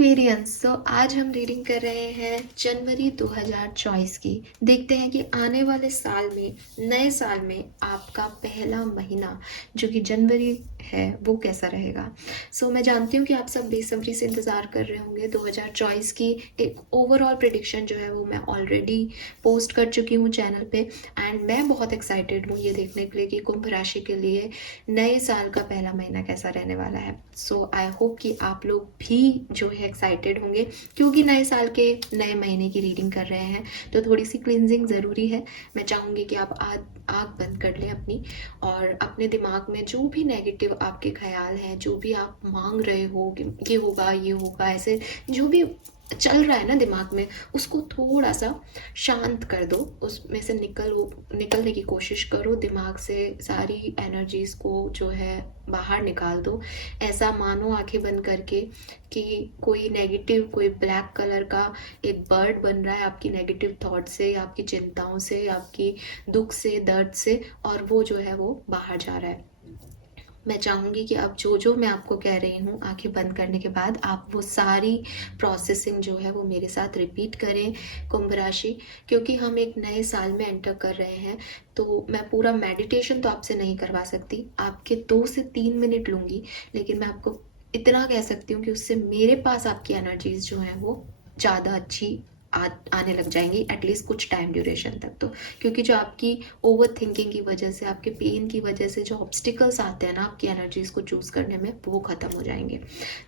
Aquarians. तो आज हम रीडिंग कर रहे हैं जनवरी 2024 की। देखते हैं कि आने वाले साल में, नए साल में आपका पहला महीना जो कि जनवरी है वो कैसा रहेगा। मैं जानती हूँ कि आप सब बेसब्री से इंतज़ार कर रहे होंगे। 2024 की एक ओवरऑल प्रेडिक्शन जो है वो मैं ऑलरेडी पोस्ट कर चुकी हूँ चैनल पे, एंड मैं बहुत एक्साइटेड हूँ ये देखने के लिए कि कुंभ राशि के लिए नए साल का पहला महीना कैसा रहने वाला है। आई होप कि आप लोग भी जो है एक्साइटेड होंगे, क्योंकि नए साल के नए महीने की रीडिंग कर रहे हैं तो थोड़ी सी क्लिनजिंग ज़रूरी है। मैं चाहूँगी कि आप आँख बंद कर लें अपनी, और अपने दिमाग में जो भी नेगेटिव आपके ख्याल हैं, जो भी आप मांग रहे हो कि ये होगा, ऐसे जो भी चल रहा है ना दिमाग में, उसको थोड़ा सा शांत कर दो। उसमें से निकलने की कोशिश करो। दिमाग से सारी एनर्जीज़ को जो है बाहर निकाल दो। ऐसा मानो आंखें बंद करके कि कोई नेगेटिव, कोई ब्लैक कलर का एक बर्ड बन रहा है आपकी नेगेटिव थॉट से, आपकी चिंताओं से, आपकी दुख से, दर्द से, और वो जो है वो बाहर जा रहा है। मैं चाहूँगी कि अब जो मैं आपको कह रही हूँ, आंखें बंद करने के बाद आप वो सारी प्रोसेसिंग जो है वो मेरे साथ रिपीट करें। कुंभ राशि, क्योंकि हम एक नए साल में एंटर कर रहे हैं, तो मैं पूरा मेडिटेशन तो आपसे नहीं करवा सकती। आपके 2 से 3 मिनट लूँगी, लेकिन मैं आपको इतना कह सकती हूँ कि उससे मेरे पास आपकी एनर्जीज जो हैं वो ज़्यादा अच्छी आने लग जाएंगी, एटलीस्ट कुछ टाइम ड्यूरेशन तक। तो क्योंकि जो आपकी ओवर थिंकिंग की वजह से, आपके पेन की वजह से जो ऑब्स्टिकल्स आते हैं ना आपकी एनर्जीज को चूज़ करने में, वो ख़त्म हो जाएंगे।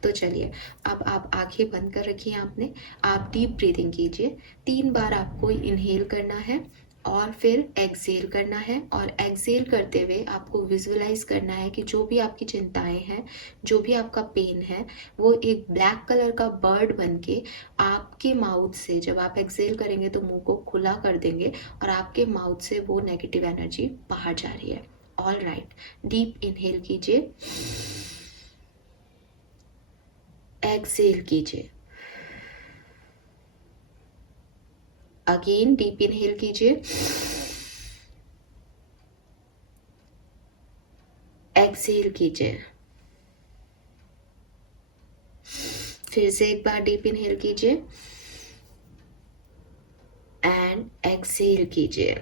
तो चलिए, अब आप आंखें बंद कर रखी हैं आपने। आप डीप ब्रीदिंग कीजिए। 3 बार आपको इनहेल करना है और फिर एक्सेल करना है, और एक्सेल करते हुए आपको विजुअलाइज करना है कि जो भी आपकी चिंताएं हैं, जो भी आपका पेन है, वो एक ब्लैक कलर का बर्ड बन के आपके माउथ से, जब आप एक्सेल करेंगे तो मुंह को खुला कर देंगे और आपके माउथ से वो नेगेटिव एनर्जी बाहर जा रही है। ऑल राइट, डीप इनहेल कीजिए, एक्सेल कीजिए, अगेन डीप इनहेल कीजिए, एक्सेल कीजिए, फिर से एक बार डीप इनहेल कीजिए एंड एक्सेल कीजिए।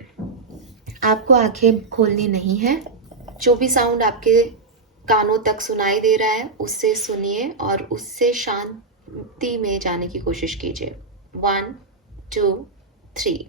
आपको आंखें खोलनी नहीं है। जो भी साउंड आपके कानों तक सुनाई दे रहा है उससे सुनिए और उससे शांति में जाने की कोशिश कीजिए। 1 2 3।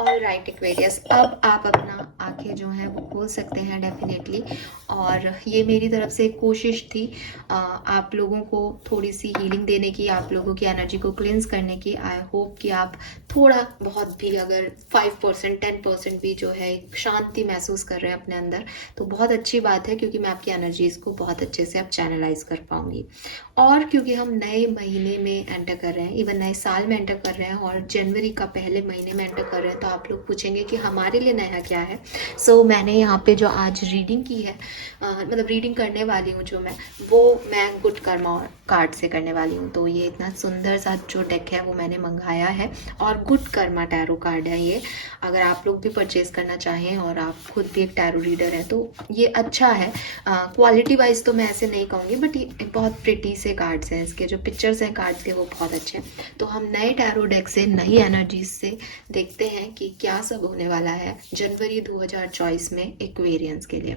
ऑल राइट एक्वेरियस, अब आप अपना आंखें जो हैं वो खोल सकते हैं डेफिनेटली। और ये मेरी तरफ से एक कोशिश थी आप लोगों को थोड़ी सी हीलिंग देने की, आप लोगों की एनर्जी को क्लिंस करने की। आई होप कि आप थोड़ा बहुत भी, अगर 5% 10% भी जो है शांति महसूस कर रहे हैं अपने अंदर, तो बहुत अच्छी बात है, क्योंकि मैं आपकी एनर्जीज़ को बहुत अच्छे से अब चैनलाइज कर पाऊंगी। और क्योंकि हम नए महीने में एंटर कर रहे हैं, इवन नए साल में एंटर कर रहे हैं, और जनवरी का पहले महीने में एंटर कर रहे हैं, तो आप लोग पूछेंगे कि हमारे लिए नया क्या है। मैंने यहाँ पे जो आज रीडिंग की है, मतलब रीडिंग करने वाली हूँ जो मैं गुड कर्मा कार्ड से करने वाली हूँ। तो ये इतना सुंदर सा जो डेक है वो मैंने मंगाया है, और गुड कर्मा टैरो कार्ड है ये। अगर आप लोग भी परचेज करना चाहें और आप खुद भी एक टैरो रीडर हैं तो ये अच्छा है। क्वालिटी वाइज तो मैं ऐसे नहीं कहूँगी, बट ये बहुत प्रिटी से कार्ड्स हैं, इसके जो पिक्चर्स हैं कार्ड्स के वो बहुत अच्छे हैं। तो हम नए टैरो डेक से, नई एनर्जीज से देखते हैं कि क्या सब होने वाला है जनवरी 2024 में एक्वेरियंस के लिए।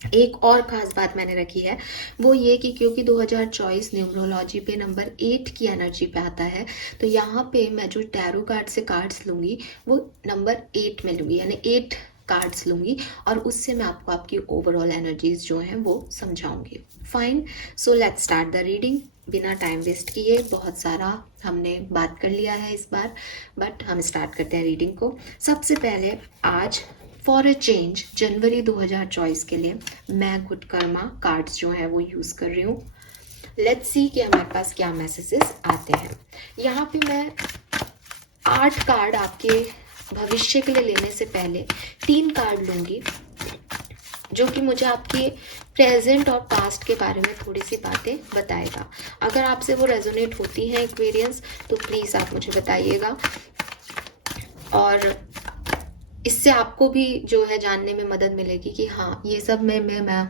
एक और ख़ास बात मैंने रखी है, वो ये कि क्योंकि 2024 न्यूमरोलॉजी पे नंबर 8 की एनर्जी पे आता है, तो यहाँ पे मैं जो टैरो कार्ड से कार्ड्स लूँगी वो नंबर 8 में लूँगी, यानी 8 कार्ड्स लूँगी, और उससे मैं आपको आपकी ओवरऑल एनर्जीज जो हैं वो समझाऊंगी। Fine, so let's start the reading. बिना टाइम वेस्ट किए, बहुत सारा हमने बात कर लिया है इस बार, बट हम स्टार्ट करते हैं रीडिंग को। सबसे पहले आज फॉर अ चेंज जनवरी 2024 के लिए मैं गुड कर्मा कार्ड्स जो है वो यूज़ कर रही हूँ। लेट्स सी कि हमारे पास क्या मैसेजेस आते हैं। यहाँ पे मैं 8 कार्ड आपके भविष्य के लिए लेने से पहले 3 कार्ड लूँगी, जो कि मुझे आपके प्रेजेंट और पास्ट के बारे में थोड़ी सी बातें बताएगा। अगर आपसे वो रेजोनेट होती हैं एक्वेरियंस, तो प्लीज़ आप मुझे बताइएगा, और इससे आपको भी जो है जानने में मदद मिलेगी कि हाँ, ये सब मैं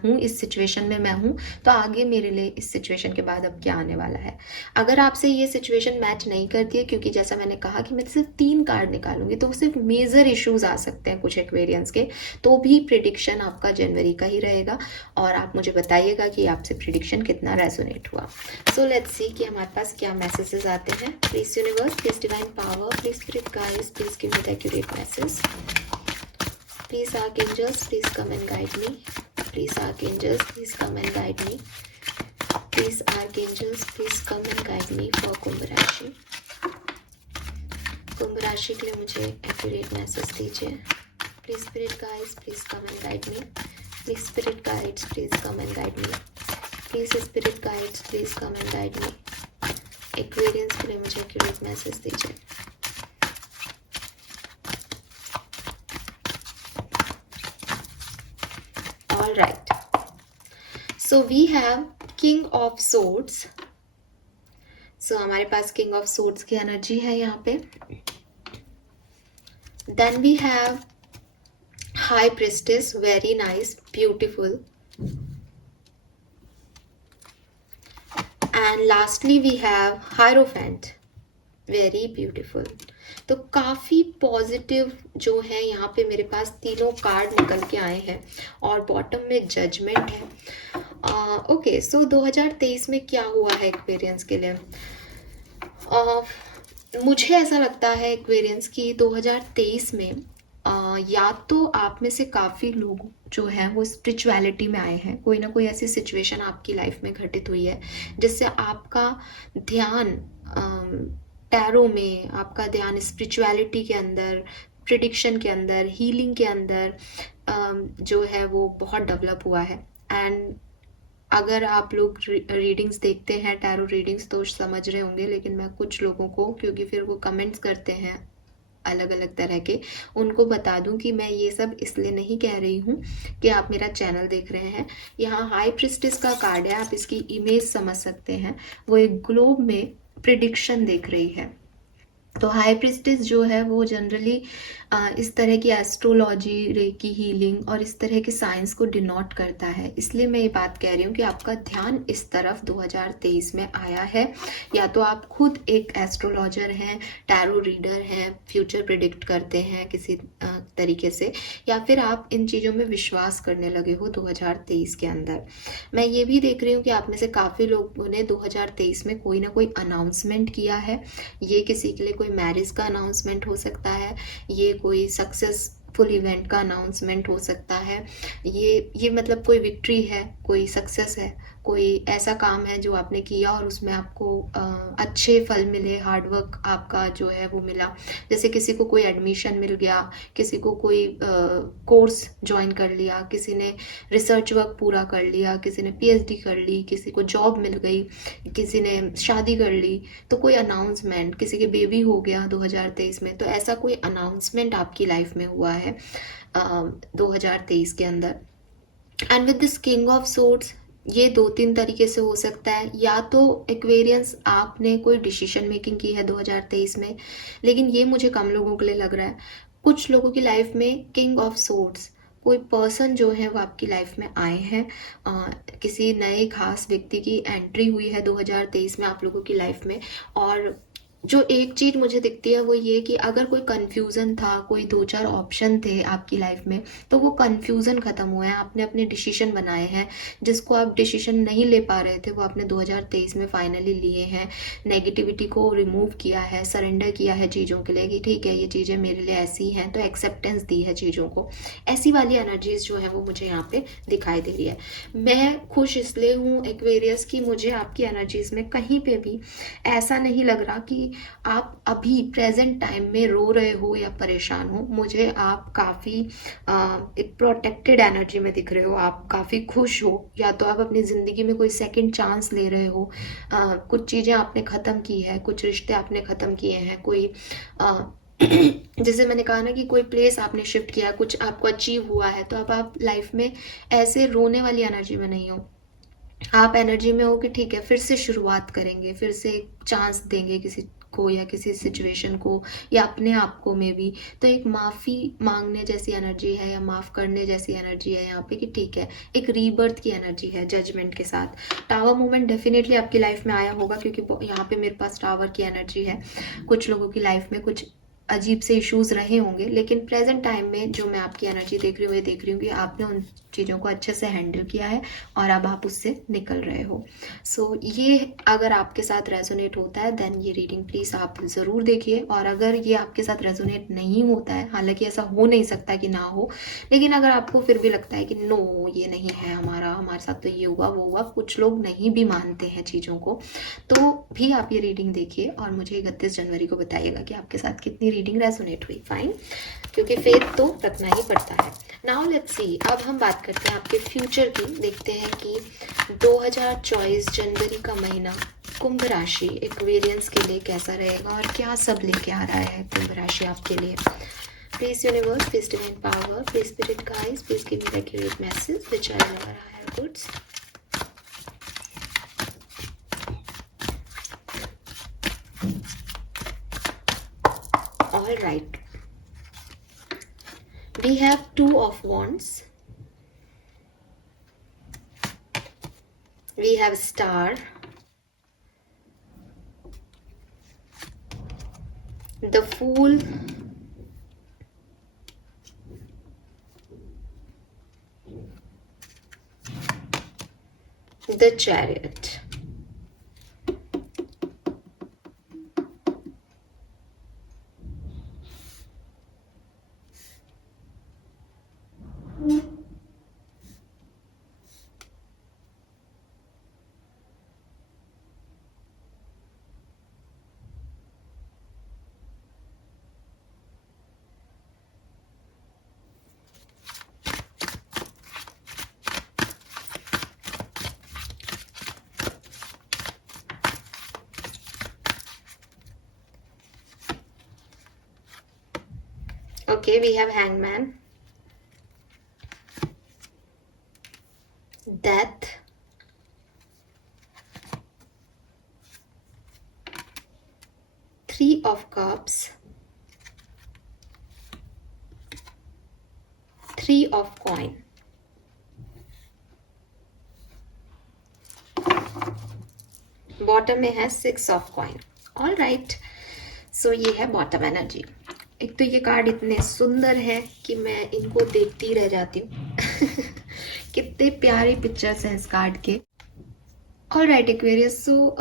हूँ, इस सिचुएशन में मैं हूँ, तो आगे मेरे लिए इस सिचुएशन के बाद अब क्या आने वाला है। अगर आपसे ये सिचुएशन मैच नहीं करती है, क्योंकि जैसा मैंने कहा कि मैं सिर्फ 3 कार्ड निकालूंगी, तो सिर्फ मेजर इश्यूज आ सकते हैं कुछ एक्वेरियंस के, तो भी प्रिडिक्शन आपका जनवरी का ही रहेगा, और आप मुझे बताइएगा कि आपसे प्रिडिक्शन कितना रेजोनेट हुआ। सो लेट्स सी कि हमारे पास क्या मैसेजेस आते हैं। Please universe, please divine power, please spirit guides, please give me the accurate message. Please archangels, please come and guide me. Please archangels, please come and guide me. Please archangels, please come and guide me for कुंभ राशि। कुंभ राशि के लिए मुझे accurate message दीजिए। Please spirit guides, please come and guide me. Please spirit guides, please come and guide me. Please spirit guides, please come and guide me. Aquarians के लिए मुझे accurate message दीजिए। Right, so we have King of Swords. So हमारे पास King of Swords की energy है यहाँ पे। Then we have High Priestess, very nice, beautiful. And lastly we have Hierophant, very beautiful. तो काफ़ी पॉजिटिव जो है यहाँ पे मेरे पास तीनों कार्ड निकल के आए हैं, और बॉटम में जजमेंट है। ओके, सो 2023 में क्या हुआ है एक्वेरियंस के लिए? मुझे ऐसा लगता है एक्वेरियंस की 2023 में या तो आप में से काफ़ी लोग जो हैं वो स्पिरिचुअलिटी में आए हैं, कोई ना कोई ऐसी सिचुएशन आपकी लाइफ में घटित हुई है जिससे आपका ध्यान टैरो में, आपका ध्यान स्पिरिचुअलिटी के अंदर, प्रिडिक्शन के अंदर, हीलिंग के अंदर जो है वो बहुत डेवलप हुआ है। एंड अगर आप लोग रीडिंग्स देखते हैं, टैरो रीडिंग्स, तो समझ रहे होंगे, लेकिन मैं कुछ लोगों को, क्योंकि फिर वो कमेंट्स करते हैं अलग अलग तरह के, उनको बता दूं कि मैं ये सब इसलिए नहीं कह रही हूँ कि आप मेरा चैनल देख रहे हैं। यहाँ हाई प्रिस्टेस का कार्ड है, आप इसकी इमेज समझ सकते हैं, वो एक ग्लोब में प्रिडिक्शन देख रही है। तो हाई प्रिस्टेस जो है वो जनरली इस तरह की एस्ट्रोलॉजी, रेकी हीलिंग और इस तरह के साइंस को डिनोट करता है। इसलिए मैं ये बात कह रही हूँ कि आपका ध्यान इस तरफ 2023 में आया है। या तो आप खुद एक एस्ट्रोलॉजर हैं, टैरो रीडर हैं, फ्यूचर प्रिडिक्ट करते हैं किसी तरीके से, या फिर आप इन चीज़ों में विश्वास करने लगे हो 2023 के अंदर। मैं ये भी देख रही हूँ कि आप में से काफ़ी लोगों ने 2023 में कोई ना कोई अनाउंसमेंट किया है। ये किसी के लिए कोई मैरिज का अनाउंसमेंट हो सकता है, ये कोई सक्सेसफुल इवेंट का अनाउंसमेंट हो सकता है, ये मतलब कोई विक्ट्री है, कोई सक्सेस है, कोई ऐसा काम है जो आपने किया और उसमें आपको अच्छे फल मिले, हार्डवर्क आपका जो है वो मिला। जैसे किसी को कोई एडमिशन मिल गया, किसी को कोई कोर्स ज्वाइन कर लिया, किसी ने रिसर्च वर्क पूरा कर लिया, किसी ने पीएचडी कर ली, किसी को जॉब मिल गई, किसी ने शादी कर ली, तो कोई अनाउंसमेंट, किसी के बेबी हो गया 2023 में, तो ऐसा कोई अनाउंसमेंट आपकी लाइफ में हुआ है 2023 के अंदर। And with this king of swords, ये 2-3 तरीके से हो सकता है। या तो एक्वेरियंस आपने कोई डिसीजन मेकिंग की है 2023 में, लेकिन ये मुझे कम लोगों के लिए लग रहा है। कुछ लोगों की लाइफ में किंग ऑफ सोर्ड्स, कोई पर्सन जो है वो आपकी लाइफ में आए हैं, किसी नए खास व्यक्ति की एंट्री हुई है 2023 में आप लोगों की लाइफ में। और जो एक चीज़ मुझे दिखती है वो ये कि अगर कोई कन्फ्यूज़न था, कोई 2-4 ऑप्शन थे आपकी लाइफ में, तो वो कन्फ्यूज़न ख़त्म हुआ है। आपने अपने डिसीजन बनाए हैं, जिसको आप डिसीजन नहीं ले पा रहे थे वो आपने 2023 में फाइनली लिए हैं। नेगेटिविटी को रिमूव किया है, सरेंडर किया है चीज़ों के लिए कि ठीक है, ये चीज़ें मेरे लिए ऐसी हैं, तो एक्सेप्टेंस दी है चीज़ों को। ऐसी वाली एनर्जीज जो है वो मुझे यहाँ पे दिखाई दे रही है। मैं खुश इसलिए हूँ एक्वेरियस की, मुझे आपकी एनर्जीज में कहीं पे भी ऐसा नहीं लग रहा कि आप अभी प्रेजेंट टाइम में रो रहे हो या परेशान हो। मुझे आप काफ़ी एक प्रोटेक्टेड एनर्जी में दिख रहे हो, आप काफ़ी खुश हो, या तो आप अपनी ज़िंदगी में कोई सेकंड चांस ले रहे हो। कुछ चीज़ें आपने ख़त्म की है, कुछ रिश्ते आपने ख़त्म किए हैं, कोई जैसे मैंने कहा ना कि कोई प्लेस आपने शिफ्ट किया, कुछ आपको अचीव हुआ है, तो अब आप लाइफ में ऐसे रोने वाली एनर्जी में नहीं हो। आप एनर्जी में हो कि ठीक है, फिर से शुरुआत करेंगे, फिर से एक चांस देंगे किसी को या किसी सिचुएशन को या अपने आप को में भी। तो एक माफ़ी मांगने जैसी एनर्जी है या माफ़ करने जैसी एनर्जी है यहाँ पे कि ठीक है, एक रीबर्थ की एनर्जी है जजमेंट के साथ। टावर मूवमेंट डेफिनेटली आपकी लाइफ में आया होगा, क्योंकि यहाँ पे मेरे पास टावर की एनर्जी है। कुछ लोगों की लाइफ में कुछ अजीब से इश्यूज रहे होंगे, लेकिन प्रेजेंट टाइम में जो मैं आपकी एनर्जी देख रही हूँ, ये देख रही हूँ कि आपने उन चीज़ों को अच्छे से हैंडल किया है और अब आप उससे निकल रहे हो। सो ये अगर आपके साथ रेजोनेट होता है देन ये रीडिंग प्लीज़ आप ज़रूर देखिए। और अगर ये आपके साथ रेजोनेट नहीं होता है, हालांकि ऐसा हो नहीं सकता कि ना हो, लेकिन अगर आपको फिर भी लगता है कि नो ये नहीं है हमारे साथ तो ये हुआ वो हुआ, कुछ लोग नहीं भी मानते हैं चीज़ों को, तो भी आप ये रीडिंग देखिए और मुझे 31 जनवरी को बताइएगा कि आपके साथ कितनी रीडिंग रेजोनेट हुई। फाइन, क्योंकि फेथ तो रखना ही पड़ता है। नाउ लेट्स सी, अब हम बात करते हैं आपके फ्यूचर की। देखते हैं कि 2024 जनवरी का महीना कुंभ राशि एक्वेरियंस के लिए कैसा रहेगा और क्या सब लेके आ रहा है कुंभ राशि आपके लिए। Please universe, please divine power, please spirit guides, please give me the accurate message which I know are higher goods. All right, we have Two of Wands, we have Star, the Fool, the Chariot. Okay, we have Hangman, Death, Three of Cups, Three of Coin, bottom में है Six of Coin. All right, so ये है bottom energy. एक तो ये card इतने सुंदर है कि मैं इनको देखती रह जाती हूँ। कितने प्यारे पिक्चर्स हैं इस कार्ड के। ऑल राइट एक्वेरियस, सो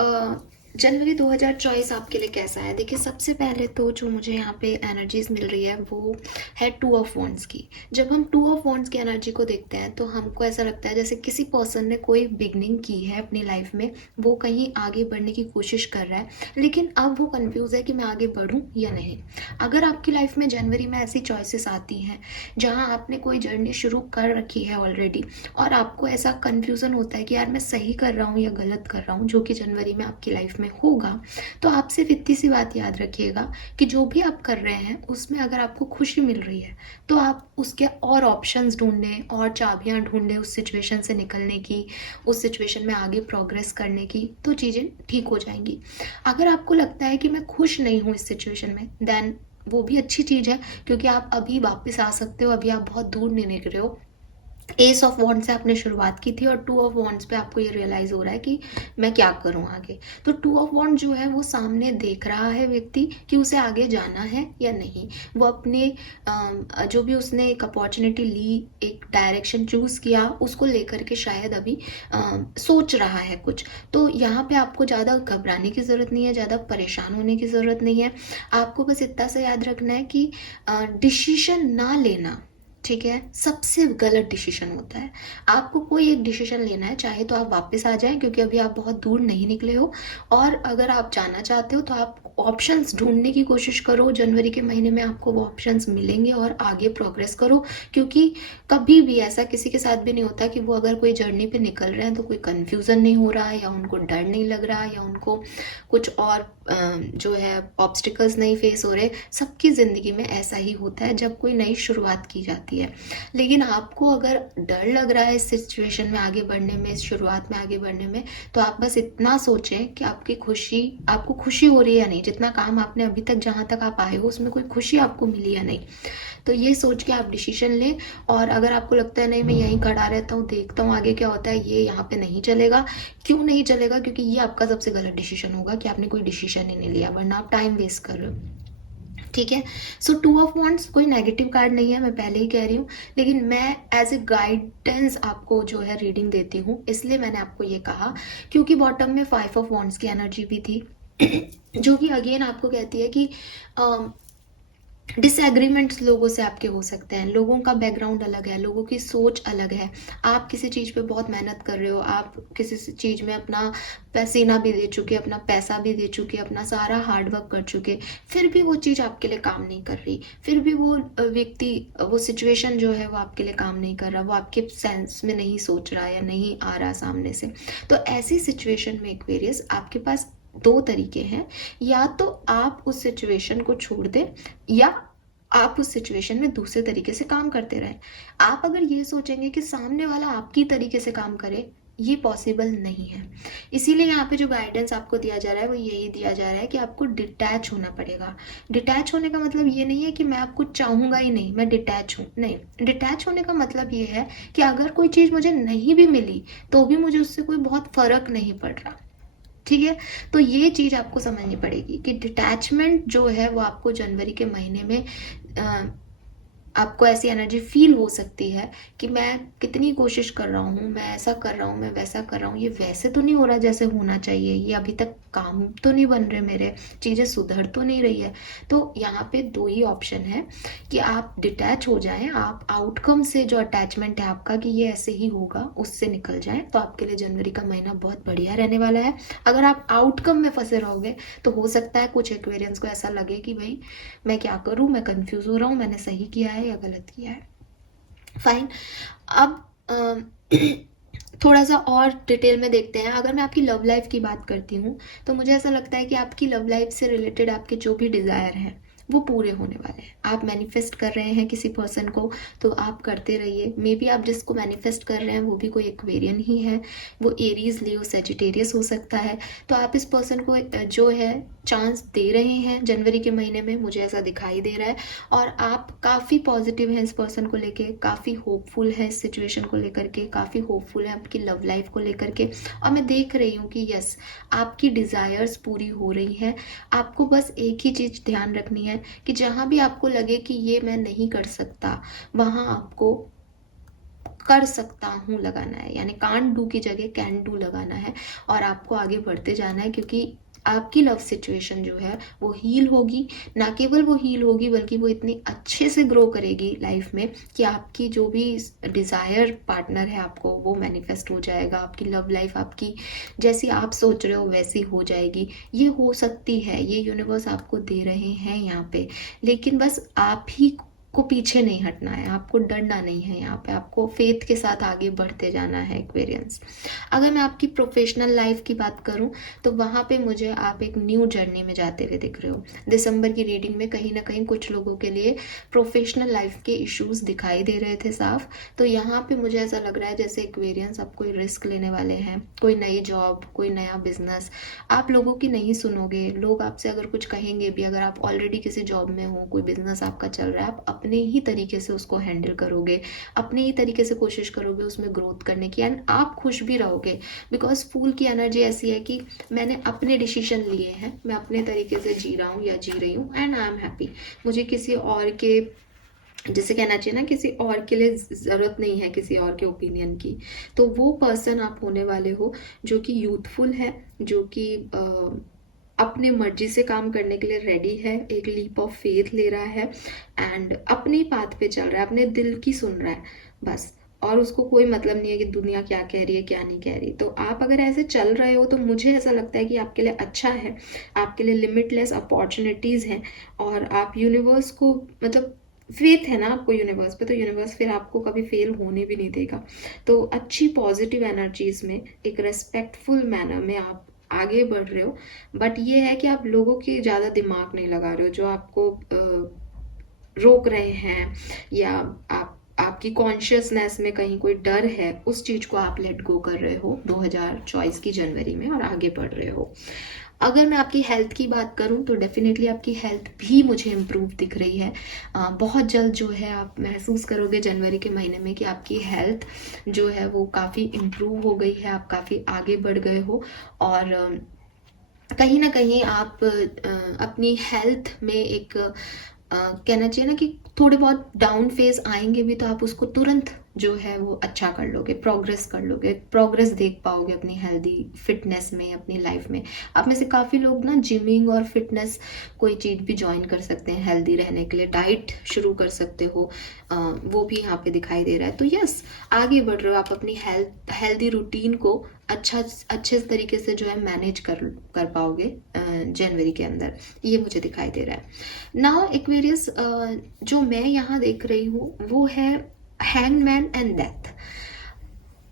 जनवरी 2024 आपके लिए कैसा है? देखिए, सबसे पहले तो जो मुझे यहाँ पे एनर्जीज मिल रही है वो है टू ऑफ वॉन्ड्स की। जब हम टू ऑफ वॉन्ड्स की एनर्जी को देखते हैं तो हमको ऐसा लगता है जैसे किसी पर्सन ने कोई बिगनिंग की है अपनी लाइफ में, वो कहीं आगे बढ़ने की कोशिश कर रहा है, लेकिन अब वो कंफ्यूज है कि मैं आगे बढ़ूँ या नहीं। अगर आपकी लाइफ में जनवरी में ऐसी चॉइसेस आती हैं जहाँ आपने कोई जर्नी शुरू कर रखी है ऑलरेडी और आपको ऐसा कन्फ्यूज़न होता है कि यार मैं सही कर रहा हूँ या गलत कर रहा हूँ, जो कि जनवरी में आपकी लाइफ में होगा, तो आप सिर्फ इतनी सी बात याद रखिएगा कि जो भी आप कर रहे हैं उसमें अगर आपको खुशी मिल रही है तो आप उसके और ऑप्शंस ढूंढने और चाबियां ढूंढने उस सिचुएशन से निकलने की, उस सिचुएशन में आगे प्रोग्रेस करने की, तो चीज़ें ठीक हो जाएंगी। अगर आपको लगता है कि मैं खुश नहीं हूँ इस सिचुएशन में, देन वो भी अच्छी चीज़ है, क्योंकि आप अभी वापस आ सकते हो, अभी आप बहुत दूर नहीं निकले हो। एस ऑफ वॉन्ड्स से आपने शुरुआत की थी और टू ऑफ वॉन्ड्स पे आपको ये रियलाइज़ हो रहा है कि मैं क्या करूं आगे। तो टू ऑफ वॉन्ड जो है वो सामने देख रहा है व्यक्ति कि उसे आगे जाना है या नहीं। वो अपने जो भी उसने एक अपॉर्चुनिटी ली, एक डायरेक्शन चूज़ किया, उसको लेकर के शायद अभी सोच रहा है कुछ। तो यहाँ पे आपको ज़्यादा घबराने की ज़रूरत नहीं है, ज़्यादा परेशान होने की ज़रूरत नहीं है। आपको बस इतना सा याद रखना है कि डिसीजन ना लेना, ठीक है, सबसे गलत डिसीजन होता है। आपको कोई एक डिसीजन लेना है, चाहे तो आप वापस आ जाएं क्योंकि अभी आप बहुत दूर नहीं निकले हो, और अगर आप जाना चाहते हो तो आप ऑप्शंस ढूंढने की कोशिश करो। जनवरी के महीने में आपको वो ऑप्शंस मिलेंगे और आगे प्रोग्रेस करो, क्योंकि कभी भी ऐसा किसी के साथ भी नहीं होता कि वो अगर कोई जर्नी पे निकल रहे हैं तो कोई कन्फ्यूज़न नहीं हो रहा है, या उनको डर नहीं लग रहा है, या उनको कुछ और जो है ऑब्स्टिकल्स नहीं फेस हो रहे। सबकी ज़िंदगी में ऐसा ही होता है जब कोई नई शुरुआत की जाती है। लेकिन आपको अगर डर लग रहा है इस सिचुएशन में आगे बढ़ने में, इस शुरुआत में आगे बढ़ने में, तो आप बस इतना सोचें कि आपको खुशी हो रही है या नहीं, जितना काम आपने अभी तक जहाँ तक आप आए हो उसमें कोई खुशी आपको मिली या नहीं। तो ये सोच के आप डिसीजन लें। और अगर आपको लगता है नहीं मैं यहीं खड़ा रहता हूँ, देखता हूँ आगे क्या होता है, ये यहाँ पे नहीं चलेगा, क्यों नहीं चलेगा? क्योंकि ये आपका सबसे गलत डिसीजन होगा कि आपने कोई डिसीजन ही नहीं लिया, वरना आप टाइम वेस्ट कर रहे हो। ठीक है। सो टू ऑफ वॉन्ट्स कोई नेगेटिव कार्ड नहीं है, मैं पहले ही कह रही हूँ, लेकिन मैं एज ए गाइडेंस आपको जो है रीडिंग देती हूँ, इसलिए मैंने आपको ये कहा, क्योंकि बॉटम में 5 ऑफ वॉन्ट्स की एनर्जी भी थी जो कि अगेन आपको कहती है कि डिसएग्रीमेंट्स लोगों से आपके हो सकते हैं। लोगों का बैकग्राउंड अलग है, लोगों की सोच अलग है। आप किसी चीज़ पे बहुत मेहनत कर रहे हो, आप किसी चीज़ में अपना पसीना भी दे चुके, अपना पैसा भी दे चुके, अपना सारा हार्ड वर्क कर चुके, फिर भी वो चीज़ आपके लिए काम नहीं कर रही, फिर भी वो व्यक्ति, वो सिचुएशन जो है वो आपके लिए काम नहीं कर रहा, वो आपके सेंस में नहीं सोच रहा या नहीं आ रहा सामने से। तो ऐसी सिचुएशन में एक्वेरियस आपके पास 2 तरीके हैं, या तो आप उस सिचुएशन को छोड़ दें, या आप उस सिचुएशन में दूसरे तरीके से काम करते रहें। आप अगर ये सोचेंगे कि सामने वाला आपकी तरीके से काम करे, ये पॉसिबल नहीं है। इसीलिए यहाँ पे जो गाइडेंस आपको दिया जा रहा है वो यही दिया जा रहा है कि आपको डिटैच होना पड़ेगा। डिटैच होने का मतलब ये नहीं है कि मैं आपको चाहूँगा ही नहीं, मैं डिटैच हूँ, नहीं। डिटैच होने का मतलब ये है कि अगर कोई चीज़ मुझे नहीं भी मिली तो भी मुझे उससे कोई बहुत फ़र्क नहीं पड़ रहा। ठीक है। तो ये चीज़ आपको समझनी पड़ेगी कि डिटैचमेंट जो है वो आपको जनवरी के महीने में आपको ऐसी एनर्जी फील हो सकती है कि मैं कितनी कोशिश कर रहा हूँ, मैं ऐसा कर रहा हूँ, मैं वैसा कर रहा हूँ, ये वैसे तो नहीं हो रहा जैसे होना चाहिए, ये अभी तक काम तो नहीं बन रहे मेरे, चीज़ें सुधर तो नहीं रही है। तो यहाँ पे 2 ही ऑप्शन है कि आप डिटैच हो जाएं, आप आउटकम से जो अटैचमेंट है आपका कि ये ऐसे ही होगा, उससे निकल जाएं, तो आपके लिए जनवरी का महीना बहुत बढ़िया रहने वाला है। अगर आप आउटकम में फंसे रहोगे तो हो सकता है कुछ एक्वेरियंस को ऐसा लगे कि भाई मैं क्या करूँ, मैं कंफ्यूज हो रहा हूँ, मैंने सही किया है या गलत किया है। फाइन। अब थोड़ा सा और डिटेल में देखते हैं। अगर मैं आपकी लव लाइफ की बात करती हूँ तो मुझे ऐसा लगता है कि आपकी लव लाइफ से रिलेटेड आपके जो भी डिज़ायर हैं वो पूरे होने वाले हैं। आप मैनिफेस्ट कर रहे हैं किसी पर्सन को तो आप करते रहिए। मे बी आप जिसको मैनिफेस्ट कर रहे हैं वो भी कोई एक्वेरियन ही है, वो एरीज, लियो, सेजिटेरियस हो सकता है। तो आप इस पर्सन को जो है चांस दे रहे हैं जनवरी के महीने में, मुझे ऐसा दिखाई दे रहा है। और आप काफ़ी पॉजिटिव हैं इस पर्सन को लेके, काफ़ी होपफुल है इस सिचुएशन को लेकर के, काफ़ी होपफुल है आपकी लव लाइफ को लेकर के। और मैं देख रही हूँ कि यस, आपकी डिज़ायर्स पूरी हो रही हैं। आपको बस एक ही चीज़ ध्यान रखनी है कि जहाँ भी आपको लगे कि ये मैं नहीं कर सकता, वहाँ आपको कर सकता हूँ लगाना है, यानी कांट डू की जगह कैन डू लगाना है और आपको आगे बढ़ते जाना है। क्योंकि आपकी लव सिचुएशन जो है वो हील होगी, ना केवल वो हील होगी बल्कि वो इतनी अच्छे से ग्रो करेगी लाइफ में कि आपकी जो भी डिज़ायर पार्टनर है आपको वो मैनिफेस्ट हो जाएगा। आपकी लव लाइफ आपकी जैसी आप सोच रहे हो वैसी हो जाएगी। ये हो सकती है, ये यूनिवर्स आपको दे रहे हैं यहाँ पे, लेकिन बस आप ही को पीछे नहीं हटना है, आपको डरना नहीं है। यहाँ पे आपको फेथ के साथ आगे बढ़ते जाना है एक्वेरियंस। अगर मैं आपकी प्रोफेशनल लाइफ की बात करूँ तो वहाँ पे मुझे आप एक न्यू जर्नी में जाते हुए दिख रहे हो। दिसंबर की रीडिंग में कहीं ना कहीं कुछ लोगों के लिए प्रोफेशनल लाइफ के इश्यूज दिखाई दे रहे थे साफ। तो यहाँ पे मुझे ऐसा लग रहा है जैसे एक्वेरियंस आप कोई रिस्क लेने वाले हैं, कोई नई जॉब, कोई नया बिजनेस। आप लोगों की नहीं सुनोगे, लोग आपसे अगर कुछ कहेंगे भी, अगर आप ऑलरेडी किसी जॉब में हो, कोई बिजनेस आपका चल रहा है, आप अपने ही तरीके से उसको हैंडल करोगे, अपने ही तरीके से कोशिश करोगे उसमें ग्रोथ करने की, एंड आप खुश भी रहोगे। बिकॉज फूल की एनर्जी ऐसी है कि मैंने अपने डिसीजन लिए हैं, मैं अपने तरीके से जी रहा हूँ या जी रही हूँ, एंड आई एम हैप्पी। मुझे किसी और के, जैसे कहना चाहिए ना, किसी और के लिए ज़रूरत नहीं है किसी और के ओपिनियन की। तो वो पर्सन आप होने वाले हो जो कि यूथफुल है, जो कि अपनी मर्जी से काम करने के लिए रेडी है, एक लीप ऑफ फेथ ले रहा है एंड अपनी पाथ पे चल रहा है, अपने दिल की सुन रहा है बस। और उसको कोई मतलब नहीं है कि दुनिया क्या कह रही है क्या नहीं कह रही। तो आप अगर ऐसे चल रहे हो तो मुझे ऐसा लगता है कि आपके लिए अच्छा है, आपके लिए लिमिटलेस अपॉर्चुनिटीज़ हैं, और आप यूनिवर्स को मतलब फेथ है ना आपको यूनिवर्स पे, तो यूनिवर्स फिर आपको कभी फेल होने भी नहीं देगा। तो अच्छी पॉजिटिव एनर्जीज में एक रेस्पेक्टफुल मैनर में आप आगे बढ़ रहे हो। बट ये है कि आप लोगों की ज़्यादा दिमाग नहीं लगा रहे हो जो आपको रोक रहे हैं, या आपकी कॉन्शियसनेस में कहीं कोई डर है, उस चीज़ को आप लेट गो कर रहे हो 2024 की जनवरी में और आगे बढ़ रहे हो। अगर मैं आपकी हेल्थ की बात करूं तो डेफिनेटली आपकी हेल्थ भी मुझे इम्प्रूव दिख रही है। बहुत जल्द जो है आप महसूस करोगे जनवरी के महीने में कि आपकी हेल्थ जो है वो काफ़ी इम्प्रूव हो गई है, आप काफ़ी आगे बढ़ गए हो। और कहीं ना कहीं आप अपनी हेल्थ में एक कहना चाहिए ना कि थोड़े बहुत डाउन फेज आएंगे भी, तो आप उसको तुरंत जो है वो अच्छा कर लोगे, प्रोग्रेस कर लोगे, प्रोग्रेस देख पाओगे अपनी हेल्दी फिटनेस में, अपनी लाइफ में। आप में से काफ़ी लोग ना जिमिंग और फिटनेस कोई चीज़ भी ज्वाइन कर सकते हैं हेल्दी रहने के लिए, डाइट शुरू कर सकते हो, वो भी यहाँ पे दिखाई दे रहा है। तो यस, आगे बढ़ रहे हो आप अपनी हेल्दी रूटीन को अच्छे तरीके से जो है मैनेज कर पाओगे जनवरी के अंदर, ये मुझे दिखाई दे रहा है। नाउ एक्वेरियस, जो मैं यहाँ देख रही हूँ वो है हैंगमैन एंड डेथ।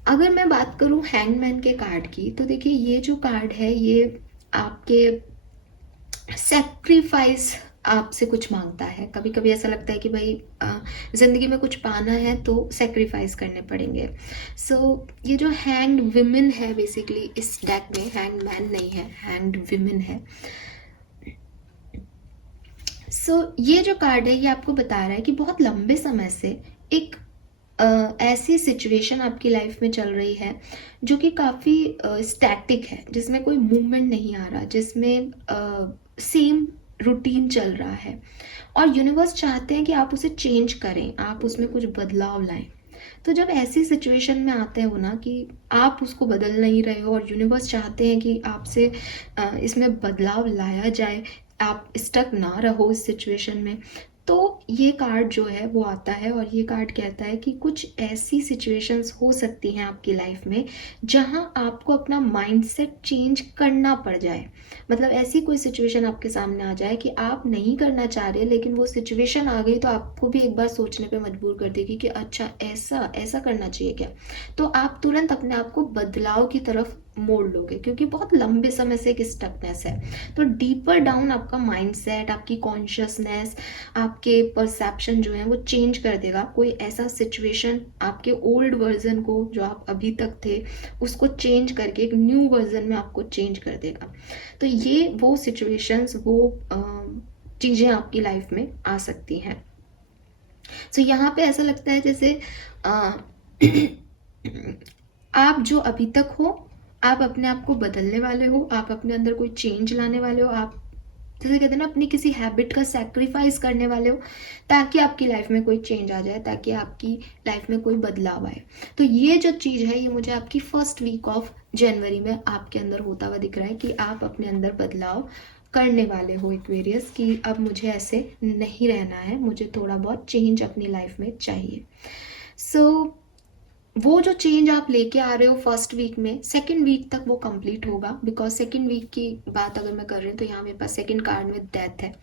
अगर मैं बात करूँ हैंगमैन के कार्ड की, तो देखिए ये जो कार्ड है ये आपके सेक्रीफाइस आपसे कुछ मांगता है। कभी कभी ऐसा लगता है कि भाई ज़िंदगी में कुछ पाना है तो सेक्रीफाइस करने पड़ेंगे। सो ये जो हैंग्ड विमेन है, बेसिकली इस डेक में हैंग्ड मैन नहीं है, हैंग्ड विमेन है। सो ये जो कार्ड है ये आपको बता रहा है कि बहुत लंबे समय से एक ऐसी सिचुएशन आपकी लाइफ में चल रही है जो कि काफ़ी स्टैटिक है, जिसमें कोई मूवमेंट नहीं आ रहा, जिसमें सेम रूटीन चल रहा है, और यूनिवर्स चाहते हैं कि आप उसे चेंज करें, आप उसमें कुछ बदलाव लाएं। तो जब ऐसी सिचुएशन में आते हो ना कि आप उसको बदल नहीं रहे हो और यूनिवर्स चाहते हैं कि आपसे इसमें बदलाव लाया जाए, आप स्टक ना रहो इस सिचुएशन में, तो ये कार्ड जो है वो आता है और ये कार्ड कहता है कि कुछ ऐसी सिचुएशंस हो सकती हैं आपकी लाइफ में जहां आपको अपना माइंडसेट चेंज करना पड़ जाए। मतलब ऐसी कोई सिचुएशन आपके सामने आ जाए कि आप नहीं करना चाह रहे, लेकिन वो सिचुएशन आ गई तो आपको भी एक बार सोचने पे मजबूर कर देगी कि अच्छा ऐसा ऐसा करना चाहिए क्या। तो आप तुरंत अपने आप को बदलाव की तरफ मोड़ लोगे, क्योंकि बहुत लंबे समय से एक स्टकनेस है। तो डीपर डाउन आपका माइंडसेट, आपकी कॉन्शियसनेस, आपके परसेप्शन जो है वो चेंज कर देगा। कोई ऐसा सिचुएशन आपके ओल्ड वर्जन को जो आप अभी तक थे उसको चेंज करके एक न्यू वर्जन में आपको चेंज कर देगा। तो ये वो सिचुएशंस, वो चीज़ें आपकी लाइफ में आ सकती हैं। सो यहाँ पे ऐसा लगता है जैसे आप जो अभी तक हो, आप अपने आप को बदलने वाले हो, आप अपने अंदर कोई चेंज लाने वाले हो, आप जैसे कहते हैं ना अपनी किसी हैबिट का सेक्रीफाइस करने वाले हो, ताकि आपकी लाइफ में कोई चेंज आ जाए, ताकि आपकी लाइफ में कोई बदलाव आए। तो ये जो चीज़ है ये मुझे आपकी फर्स्ट वीक ऑफ जनवरी में आपके अंदर होता हुआ दिख रहा है कि आप अपने अंदर बदलाव करने वाले हो एक्वेरियस, कि अब मुझे ऐसे नहीं रहना है, मुझे थोड़ा बहुत चेंज अपनी लाइफ में चाहिए। सो वो जो चेंज आप लेके आ रहे हो फर्स्ट वीक में, सेकंड वीक तक वो कंप्लीट होगा। बिकॉज सेकंड वीक की बात अगर मैं कर रही हूँ तो यहाँ मेरे पास सेकंड कार्ड में डेथ है।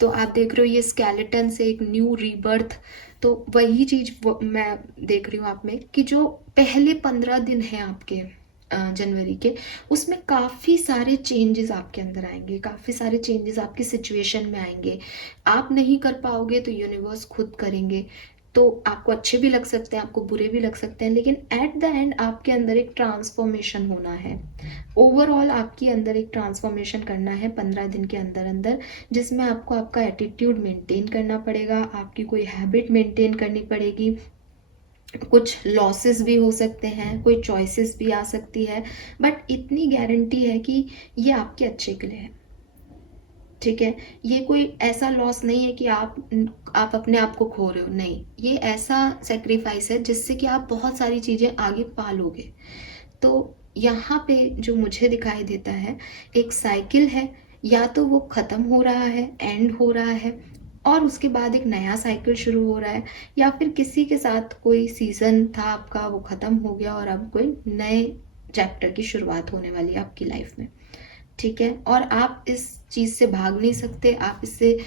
तो आप देख रहे हो ये स्केलेटन से एक न्यू रीबर्थ, तो वही चीज़ मैं देख रही हूँ आप में कि जो पहले 15 दिन हैं आपके जनवरी के, उसमें काफ़ी सारे चेंजेस आपके अंदर आएंगे, काफ़ी सारे चेंजेस आपकी सिचुएशन में आएंगे। आप नहीं कर पाओगे तो यूनिवर्स खुद करेंगे। तो आपको अच्छे भी लग सकते हैं, आपको बुरे भी लग सकते हैं, लेकिन एट द एंड आपके अंदर एक ट्रांसफॉर्मेशन होना है। ओवरऑल आपके अंदर एक ट्रांसफॉर्मेशन करना है 15 दिन के अंदर अंदर, जिसमें आपको आपका एटीट्यूड मेंटेन करना पड़ेगा, आपकी कोई हैबिट मेंटेन करनी पड़ेगी, कुछ लॉसेस भी हो सकते हैं, कोई चॉइसेस भी आ सकती है, बट इतनी गारंटी है कि ये आपके अच्छे के लिए है। ठीक है, ये कोई ऐसा लॉस नहीं है कि आप अपने आप को खो रहे हो, नहीं, ये ऐसा सेक्रीफाइस है जिससे कि आप बहुत सारी चीज़ें आगे पा लोगे। तो यहाँ पे जो मुझे दिखाई देता है एक साइकिल है, या तो वो ख़त्म हो रहा है, एंड हो रहा है, और उसके बाद एक नया साइकिल शुरू हो रहा है, या फिर किसी के साथ कोई सीज़न था आपका वो ख़त्म हो गया और अब कोई नए चैप्टर की शुरुआत होने वाली है आपकी लाइफ में, ठीक है। और आप इस चीज़ से भाग नहीं सकते, आप इससे,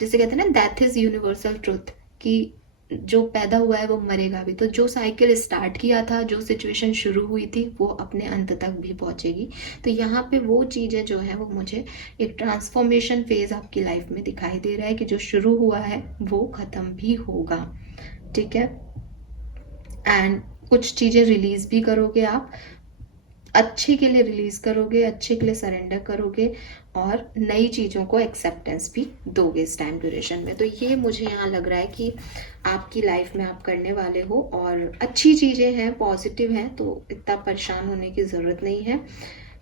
जैसे कहते हैं ना, दैट इज़ यूनिवर्सल ट्रुथ, कि जो पैदा हुआ है वो मरेगा भी। तो जो साइकिल स्टार्ट किया था, जो सिचुएशन शुरू हुई थी, वो अपने अंत तक भी पहुंचेगी। तो यहाँ पे वो चीज़ें जो है वो मुझे एक ट्रांसफॉर्मेशन फेज आपकी लाइफ में दिखाई दे रहा है कि जो शुरू हुआ है वो ख़त्म भी होगा, ठीक है। एंड कुछ चीज़ें रिलीज भी करोगे आप, अच्छे के लिए रिलीज करोगे, अच्छे के लिए सरेंडर करोगे, और नई चीज़ों को एक्सेप्टेंस भी दोगे इस टाइम ड्यूरेशन में। तो ये मुझे यहाँ लग रहा है कि आपकी लाइफ में आप करने वाले हो, और अच्छी चीज़ें हैं, पॉजिटिव हैं, तो इतना परेशान होने की ज़रूरत नहीं है,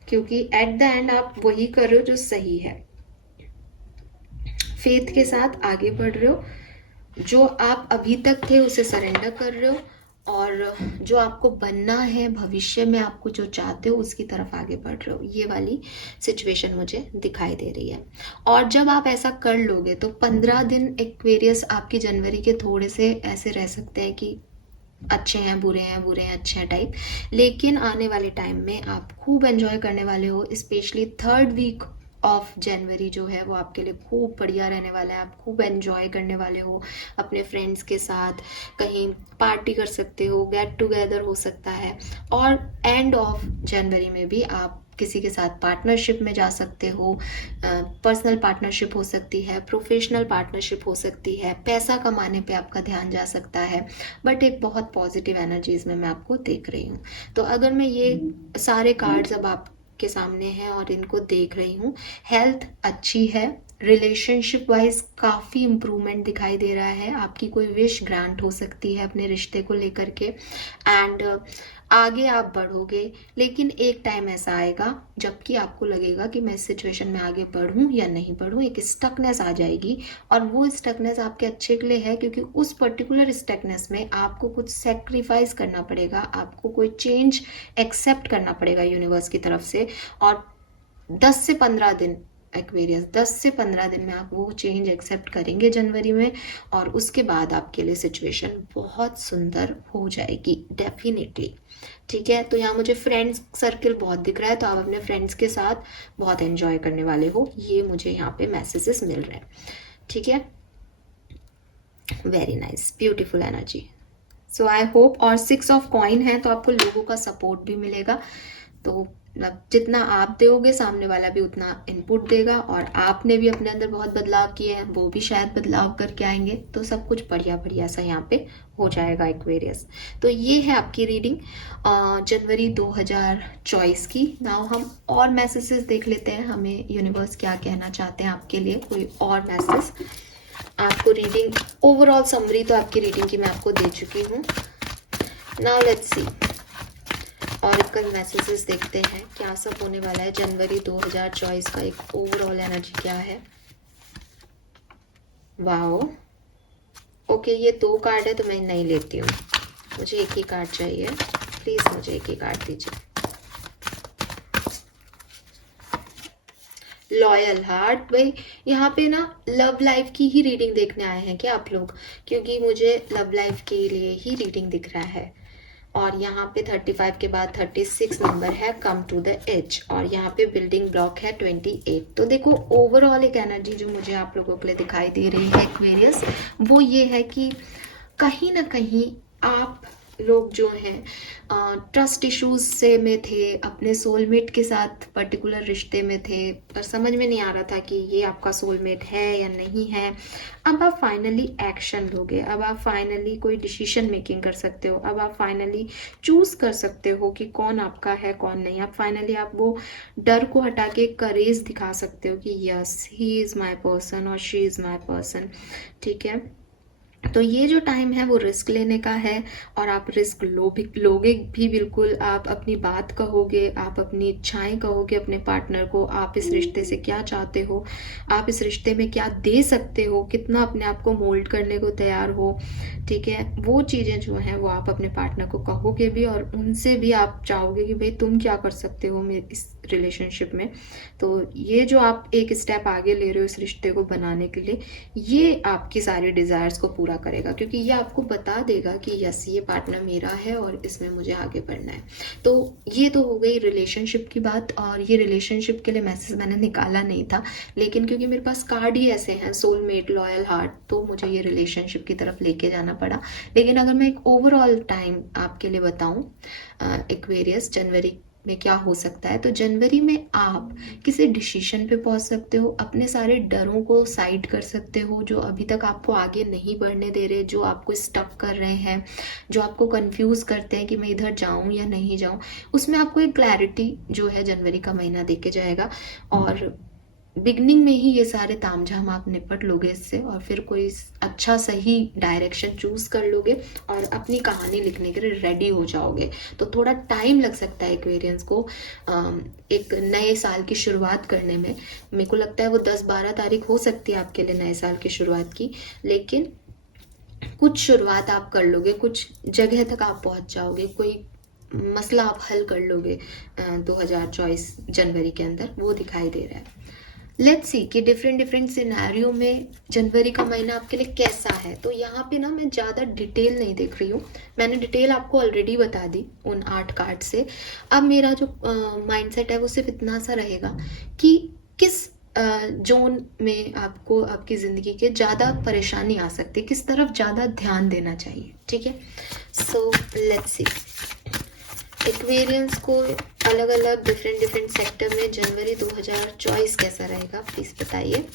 क्योंकि एट द एंड आप वही कर रहे हो जो सही है। फेथ के साथ आगे बढ़ रहे हो, जो आप अभी तक थे उसे सरेंडर कर रहे हो, और जो आपको बनना है भविष्य में, आपको जो चाहते हो उसकी तरफ आगे बढ़ रहे हो। ये वाली सिचुएशन मुझे दिखाई दे रही है। और जब आप ऐसा कर लोगे तो 15 दिन एक्वेरियस आपकी जनवरी के थोड़े से ऐसे रह सकते हैं कि अच्छे हैं, बुरे हैं, बुरे हैं, अच्छे हैं टाइप, लेकिन आने वाले टाइम में आप खूब एंजॉय करने वाले हो। Specially 3rd week of January जो है वो आपके लिए खूब बढ़िया रहने वाला है। आप खूब एंजॉय करने वाले हो अपने फ्रेंड्स के साथ, कहीं पार्टी कर सकते हो, गेट टुगेदर हो सकता है। और एंड ऑफ जनवरी में भी आप किसी के साथ पार्टनरशिप में जा सकते हो, पर्सनल पार्टनरशिप हो सकती है, प्रोफेशनल पार्टनरशिप हो सकती है, पैसा कमाने पे आपका ध्यान जा सकता है, बट एक बहुत पॉजिटिव एनर्जीज में मैं आपको देख रही हूँ। तो अगर मैं ये सारे कार्ड्स अब आपके सामने हैं और इनको देख रही हूँ, हेल्थ अच्छी है, रिलेशनशिप वाइज काफ़ी इम्प्रूवमेंट दिखाई दे रहा है, आपकी कोई विश ग्रांट हो सकती है अपने रिश्ते को लेकर के, एंड आगे आप बढ़ोगे। लेकिन एक टाइम ऐसा आएगा जबकि आपको लगेगा कि मैं इस सिचुएशन में आगे बढ़ूं या नहीं बढ़ूं, एक स्टकनेस आ जाएगी, और वो स्टकनेस आपके अच्छे के लिए है, क्योंकि उस पर्टिकुलर स्टकनेस में आपको कुछ सेक्रीफाइस करना पड़ेगा, आपको कोई चेंज एक्सेप्ट करना पड़ेगा यूनिवर्स की तरफ से। और 10 से 15 दिन एक्वेरियस, 10 से 15 दिन में आप वो चेंज एक्सेप्ट करेंगे जनवरी में, और उसके बाद आपके लिए सिचुएशन बहुत सुंदर हो जाएगी डेफिनेटली, ठीक है। तो यहाँ मुझे फ्रेंड्स सर्कल बहुत दिख रहा है, तो आप अपने फ्रेंड्स के साथ बहुत एंजॉय करने वाले हो, ये मुझे यहाँ पे मैसेजेस मिल रहे हैं, ठीक है। Very nice, beautiful energy. So I hope, और 6 ऑफ कॉइन है तो आपको लोगों का सपोर्ट भी मिलेगा। तो जितना आप दोगे सामने वाला भी उतना इनपुट देगा, और आपने भी अपने अंदर बहुत बदलाव किए हैं, वो भी शायद बदलाव करके आएंगे, तो सब कुछ बढ़िया बढ़िया सा यहाँ पे हो जाएगा एक्वेरियस। तो ये है आपकी रीडिंग जनवरी 2024 की। नाउ हम और मैसेजेस देख लेते हैं, हमें यूनिवर्स क्या कहना चाहते हैं आपके लिए, कोई और मैसेज। आपको रीडिंग ओवरऑल समरी तो आपकी रीडिंग की मैं आपको दे चुकी हूँ। Now let's see oracle messages देखते हैं क्या सब होने वाला है जनवरी 2024 का, एक ओवरऑल एनर्जी क्या है। वाओ, ओके, ये 2 कार्ड है तो मैं नहीं लेती हूँ, मुझे एक ही कार्ड चाहिए, प्लीज मुझे एक ही कार्ड दीजिए। लॉयल हार्ट, भाई यहाँ पे ना लव लाइफ की ही रीडिंग देखने आए हैं क्या आप लोग, क्योंकि मुझे लव लाइफ के लिए ही रीडिंग दिख रहा है। और यहाँ पे 35 के बाद 36 नंबर है, कम टू द एज, और यहाँ पे बिल्डिंग ब्लॉक है 28। तो देखो ओवरऑल एक एनर्जी जो मुझे आप लोगों के लिए दिखाई दे रही है एक्वेरियस, वो ये है कि कहीं ना कहीं आप लोग जो हैं ट्रस्ट इश्यूज से में थे, अपने सोलमेट के साथ पर्टिकुलर रिश्ते में थे, पर समझ में नहीं आ रहा था कि ये आपका सोलमेट है या नहीं है। अब आप फाइनली एक्शन लोगे, अब आप फाइनली कोई डिसीजन मेकिंग कर सकते हो, अब आप फाइनली चूज कर सकते हो कि कौन आपका है कौन नहीं। आप फाइनली आप वो डर को हटा के करेज दिखा सकते हो कि yes, he is my person और शी इज़ माई पर्सन, ठीक है। तो ये जो टाइम है वो रिस्क लेने का है, और आप रिस्क लोगे भी बिल्कुल। आप अपनी बात कहोगे, आप अपनी इच्छाएं कहोगे अपने पार्टनर को, आप इस रिश्ते से क्या चाहते हो, आप इस रिश्ते में क्या दे सकते हो, कितना अपने आप को मोल्ड करने को तैयार हो, ठीक है। वो चीज़ें जो हैं वो आप अपने पार्टनर को कहोगे भी, और उनसे भी आप चाहोगे कि भाई तुम क्या कर सकते हो मेरे इस रिलेशनशिप में। तो ये जो आप एक स्टेप आगे ले रहे हो इस रिश्ते को बनाने के लिए, ये आपकी सारी डिज़ायर्स को पूरा करेगा, क्योंकि ये आपको बता देगा कि यस, ये पार्टनर मेरा है और इसमें मुझे आगे बढ़ना है। तो ये तो हो गई रिलेशनशिप की बात, और ये रिलेशनशिप के लिए मैसेज मैंने निकाला नहीं था, लेकिन क्योंकि मेरे पास कार्ड ही ऐसे हैं, सोलमेट, लॉयल हार्ट, तो मुझे ये रिलेशनशिप की तरफ लेके जाना पड़ा। लेकिन अगर मैं एक ओवरऑल टाइम आपके लिए बताऊं एक्वेरियस, जनवरी में क्या हो सकता है, तो जनवरी में आप किसी डिसीजन पे पहुंच सकते हो, अपने सारे डरों को साइड कर सकते हो जो अभी तक आपको आगे नहीं बढ़ने दे रहे, जो आपको स्टक कर रहे हैं, जो आपको कंफ्यूज करते हैं कि मैं इधर जाऊं या नहीं जाऊं। उसमें आपको एक क्लैरिटी जो है जनवरी का महीना देके जाएगा, और बिगनिंग में ही ये सारे तामझाम आप निपट लोगे इससे, और फिर कोई अच्छा सही डायरेक्शन चूज कर लोगे और अपनी कहानी लिखने के लिए रेडी हो जाओगे। तो थोड़ा टाइम लग सकता है एक्वेरियंस को एक नए साल की शुरुआत करने में। मेरे को लगता है वो 10-12 तारीख हो सकती है आपके लिए नए साल की शुरुआत की, लेकिन कुछ शुरुआत आप कर लोगे, कुछ जगह तक आप पहुंच जाओगे, कोई मसला आप हल कर लोगे 2024 जनवरी के अंदर, वो दिखाई दे रहा है। लेट्स सी कि डिफरेंट डिफरेंट सिनेरियो में जनवरी का महीना आपके लिए कैसा है। तो यहाँ पे ना मैं ज़्यादा डिटेल नहीं देख रही हूँ, मैंने डिटेल आपको ऑलरेडी बता दी उन 8 कार्ड से। अब मेरा जो माइंडसेट है वो सिर्फ इतना सा रहेगा कि किस जोन में आपको आपकी ज़िंदगी के ज़्यादा परेशानी आ सकती है, किस तरफ ज़्यादा ध्यान देना चाहिए। ठीक है, सो लेट्स सी एक्वेरियंस को अलग अलग डिफरेंट डिफरेंट सेक्टर में जनवरी 2024 कैसा रहेगा, प्लीज बताइए।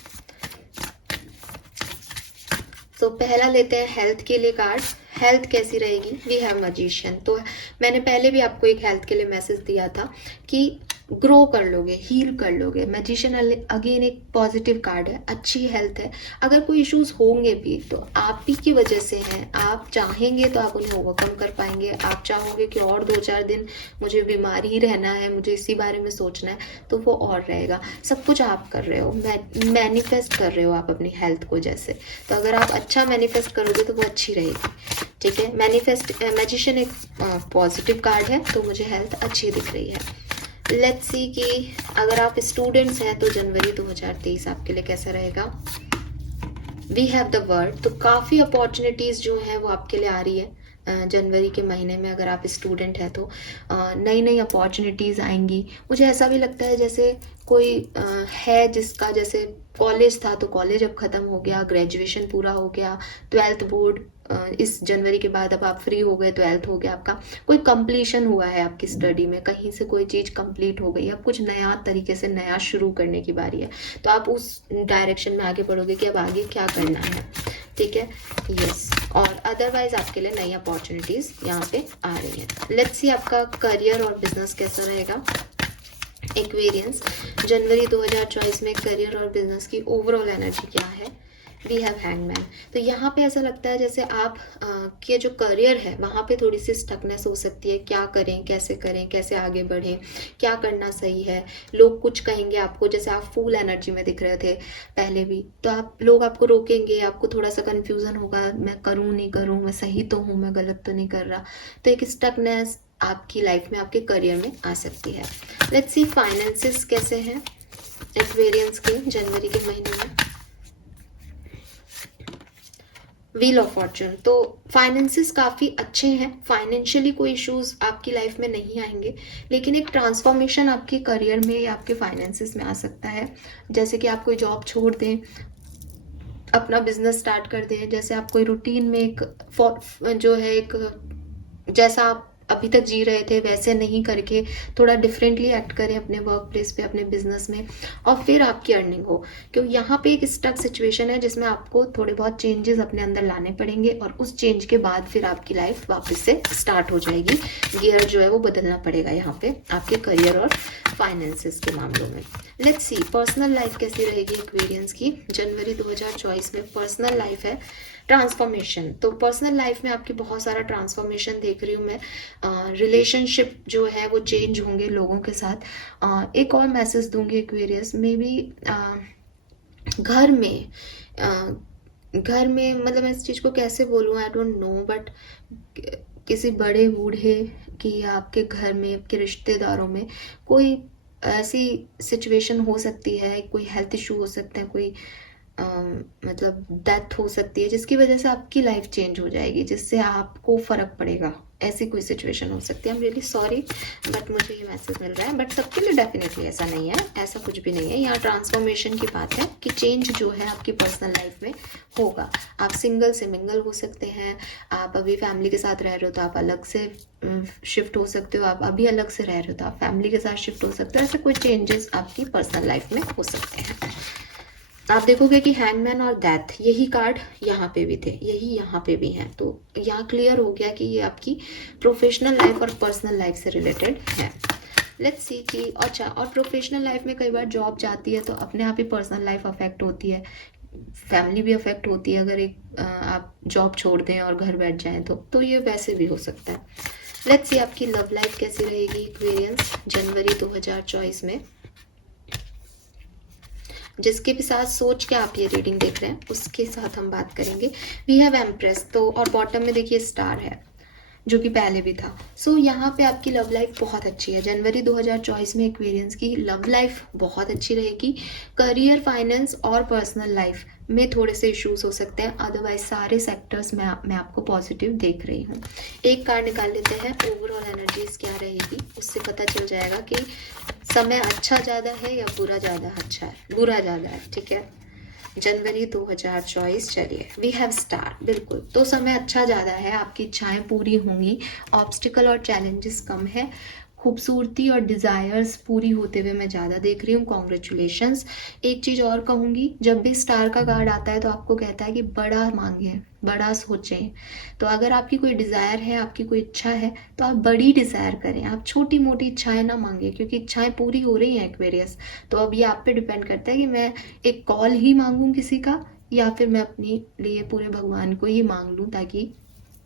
तो पहला लेते हैं हेल्थ के लिए कार्ड। हेल्थ कैसी रहेगी? We have magician. तो मैंने पहले भी आपको एक हेल्थ के लिए मैसेज दिया था कि ग्रो कर लोगे, हील कर लोगे। मैजिशियन अगेन एक पॉजिटिव कार्ड है, अच्छी हेल्थ है। अगर कोई इश्यूज होंगे भी तो आप ही की वजह से हैं, आप चाहेंगे तो आप उन्हें ओवरकम कर पाएंगे। आप चाहोगे कि और 2-4 दिन मुझे बीमार ही रहना है, मुझे इसी बारे में सोचना है, तो वो और रहेगा। सब कुछ आप कर रहे हो, मैनिफेस्ट कर रहे हो आप अपनी हेल्थ को जैसे। तो अगर आप अच्छा मैनिफेस्ट करोगे तो वो अच्छी रहेगी। ठीक है, मैजिशियन एक पॉजिटिव कार्ड है, तो मुझे हेल्थ अच्छी दिख रही है। लेट्स सी कि अगर आप स्टूडेंट्स हैं तो जनवरी 2023 आपके लिए कैसा रहेगा। We have the world. तो काफ़ी अपॉर्चुनिटीज़ जो हैं वो आपके लिए आ रही है जनवरी के महीने में। अगर आप स्टूडेंट हैं तो नई नई अपॉर्चुनिटीज़ आएंगी। मुझे ऐसा भी लगता है जैसे कोई है जिसका जैसे कॉलेज था तो कॉलेज अब ख़त्म हो गया, ग्रेजुएशन पूरा हो गया, 12th बोर्ड इस जनवरी के बाद अब आप फ्री हो गए, 12th हो गया आपका, कोई कंप्लीशन हुआ है आपकी स्टडी में, कहीं से कोई चीज़ कंप्लीट हो गई, अब कुछ नया तरीके से नया शुरू करने की बारी है। तो आप उस डायरेक्शन में आगे बढ़ोगे कि अब आगे क्या करना है। ठीक है, यस। और अदरवाइज आपके लिए नई अपॉर्चुनिटीज़ यहाँ पे आ रही हैं। लेट्स सी आपका करियर और बिजनेस कैसा रहेगा एक्वेरियंस। जनवरी 2024 में करियर और बिजनेस की ओवरऑल एनर्जी क्या है। We have hangman. तो यहाँ पे ऐसा लगता है जैसे आप के जो करियर है वहाँ पे थोड़ी सी स्टकनेस हो सकती है। क्या करें, कैसे आगे बढ़ें, क्या करना सही है। लोग कुछ कहेंगे आपको, जैसे आप फुल एनर्जी में दिख रहे थे पहले भी, तो लोग आपको रोकेंगे, आपको थोड़ा सा कन्फ्यूज़न होगा, मैं करूँ नहीं करूँ, मैं सही तो हूँ, मैं गलत तो नहीं कर रहा। तो एक स्टकनेस आपकी लाइफ में, आपके करियर में आ सकती है। लेट्स सी फाइनेंसेस कैसे हैं एक्वेरियंस के जनवरी के महीने में। Wheel of Fortune. तो फाइनेंसेस काफ़ी अच्छे हैं, फाइनेंशियली कोई इश्यूज आपकी लाइफ में नहीं आएंगे, लेकिन एक ट्रांसफॉर्मेशन आपके करियर में या आपके फाइनेंसेस में आ सकता है। जैसे कि आप कोई जॉब छोड़ दें, अपना बिजनेस स्टार्ट कर दें, जैसे आप कोई रूटीन में एक जो है एक जैसा आप अभी तक जी रहे थे वैसे नहीं करके थोड़ा डिफरेंटली एक्ट करें अपने वर्क प्लेस पे, अपने बिजनेस में, और फिर आपकी अर्निंग हो। क्योंकि यहाँ पे एक स्टक सिचुएशन है जिसमें आपको थोड़े बहुत चेंजेस अपने अंदर लाने पड़ेंगे, और उस चेंज के बाद फिर आपकी लाइफ वापस से स्टार्ट हो जाएगी। गियर जो है वो बदलना पड़ेगा यहाँ पे आपके करियर और फाइनेंसेस के मामलों में। लेट्स सी पर्सनल लाइफ कैसी रहेगी एक्वेरियंस की जनवरी 2024 में। पर्सनल लाइफ है ट्रांसफॉर्मेशन। तो पर्सनल लाइफ में आपकी बहुत सारा ट्रांसफॉर्मेशन देख रही हूँ मैं। रिलेशनशिप जो है वो चेंज होंगे लोगों के साथ। एक और मैसेज दूंगी एक्वेरियस, मे बी घर में मतलब मैं इस चीज़ को कैसे बोलूँ, आई डोंट नो, बट किसी बड़े बूढ़े की या आपके घर में, आपके रिश्तेदारों में कोई ऐसी सिचुएशन हो सकती है, कोई हेल्थ इशू हो सकता है, कोई मतलब डेथ हो सकती है, जिसकी वजह से आपकी लाइफ चेंज हो जाएगी, जिससे आपको फ़र्क पड़ेगा। ऐसी कोई सिचुएशन हो सकती है। I am really sorry, but मुझे ये मैसेज मिल रहा है। बट सबके लिए डेफिनेटली ऐसा नहीं है, ऐसा कुछ भी नहीं है। यहाँ ट्रांसफॉर्मेशन की बात है कि चेंज जो है आपकी पर्सनल लाइफ में होगा। आप सिंगल से मिंगल हो सकते हैं, आप अभी फैमिली के साथ रह रहे हो तो आप अलग से शिफ्ट हो सकते हो, आप अभी अलग से रह रहे हो तो आप फैमिली के साथ शिफ्ट हो सकते हो। ऐसे कोई चेंजेस आपकी पर्सनल लाइफ में हो सकते हैं। आप देखोगे कि हैंगमैन और डेथ, यही कार्ड यहाँ पे भी थे, यही यहाँ पे भी हैं। तो यहाँ क्लियर हो गया कि ये आपकी प्रोफेशनल लाइफ और पर्सनल लाइफ से रिलेटेड है। लेट्स सी कि अच्छा, और प्रोफेशनल लाइफ में कई बार जॉब जाती है तो अपने आप ही पर्सनल लाइफ अफेक्ट होती है, फैमिली भी अफेक्ट होती है। अगर एक आप जॉब छोड़ दें और घर बैठ जाएं तो ये वैसे भी हो सकता है। लेट्स सी आपकी लव लाइफ कैसी रहेगी एक्वेरियंस जनवरी 2024 में। जिसके भी साथ सोच के आप ये रीडिंग देख रहे हैं उसके साथ हम बात करेंगे। वी हैव एम्प्रेस, तो और बॉटम में देखिए स्टार है जो कि पहले भी था। सो यहाँ पे आपकी लव लाइफ बहुत अच्छी है। जनवरी 2024 में एक्वेरियंस की लव लाइफ बहुत अच्छी रहेगी। करियर, फाइनेंस और पर्सनल लाइफ में थोड़े से इश्यूज हो सकते हैं, अदरवाइज सारे सेक्टर्स में मैं आपको पॉजिटिव देख रही हूँ। एक कार्ड निकाल लेते हैं, ओवरऑल एनर्जीज क्या रहेगी, उससे पता चल जाएगा कि समय अच्छा ज़्यादा है या बुरा ज़्यादा अच्छा है, बुरा ज़्यादा है। ठीक है, जनवरी 2024। चलिए, वी हैव स्टार, बिल्कुल। तो समय अच्छा ज़्यादा है, आपकी इच्छाएं पूरी होंगी, ऑब्स्टिकल और चैलेंजेस कम है, खूबसूरती और डिज़ायर्स पूरी होते हुए मैं ज़्यादा देख रही हूँ। कॉन्ग्रेचुलेशंस। एक चीज़ और कहूँगी, जब भी स्टार का कार्ड आता है तो आपको कहता है कि बड़ा मांगें, बड़ा सोचें। तो अगर आपकी कोई डिज़ायर है, आपकी कोई इच्छा है, तो आप बड़ी डिज़ायर करें, आप छोटी मोटी इच्छाएं ना मांगें, क्योंकि इच्छाएं पूरी हो रही हैं एक्वेरियस। तो अब ये आप पे डिपेंड करता है कि मैं एक कॉल ही मांगूं किसी का, या फिर मैं अपने लिए पूरे भगवान को ही मांग लूँ ताकि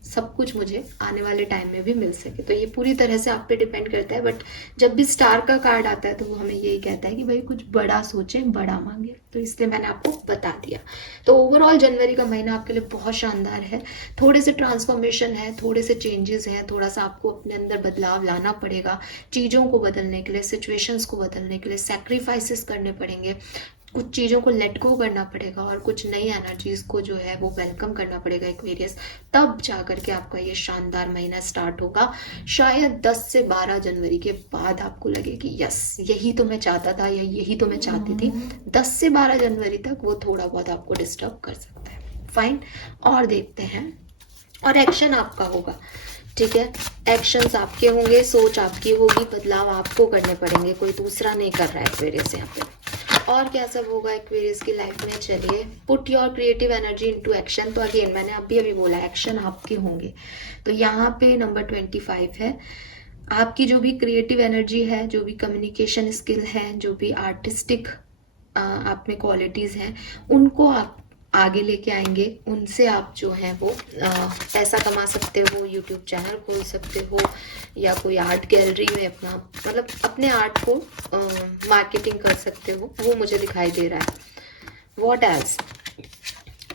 सब कुछ मुझे आने वाले टाइम में भी मिल सके। तो ये पूरी तरह से आप पे डिपेंड करता है। बट जब भी स्टार का कार्ड आता है तो वो हमें यही कहता है कि भाई कुछ बड़ा सोचें, बड़ा मांगे। तो इसलिए मैंने आपको बता दिया। तो ओवरऑल जनवरी का महीना आपके लिए बहुत शानदार है। थोड़े से ट्रांसफॉर्मेशन है, थोड़े से चेंजेस हैं, थोड़ा सा आपको अपने अंदर बदलाव लाना पड़ेगा। चीज़ों को बदलने के लिए, सिचुएशंस को बदलने के लिए सैक्रिफाइसेस करने पड़ेंगे, कुछ चीज़ों को लेट गो करना पड़ेगा और कुछ नई एनर्जीज को जो है वो वेलकम करना पड़ेगा एक्वेरियस। तब जा करके आपका ये शानदार महीना स्टार्ट होगा। शायद 10 से 12 जनवरी के बाद आपको लगे कि यस, यही तो मैं चाहता था या यही तो मैं चाहती थी। 10 से 12 जनवरी तक वो थोड़ा बहुत आपको डिस्टर्ब कर सकता है। फाइन, और देखते हैं। और एक्शन आपका होगा, ठीक है, एक्शंस आपके होंगे, सोच आपकी होगी, बदलाव आपको करने पड़ेंगे, कोई दूसरा नहीं कर रहा है एक्वेरियस यहाँ पे। और क्या सब होगा एक्वेरियस की लाइफ में, चलिए। Put your creative energy into action. तो अगेन मैंने अभी बोला एक्शन आपके होंगे। तो यहाँ पे नंबर 25 है। आपकी जो भी क्रिएटिव एनर्जी है, जो भी कम्युनिकेशन स्किल है, जो भी आर्टिस्टिक आप में क्वालिटीज़ हैं, उनको आप आगे लेके आएंगे। उनसे आप जो हैं वो पैसा कमा सकते हो, यूट्यूब चैनल खोल सकते हो, या कोई आर्ट गैलरी में अपना मतलब अपने आर्ट को मार्केटिंग कर सकते हो। वो मुझे दिखाई दे रहा है। What else?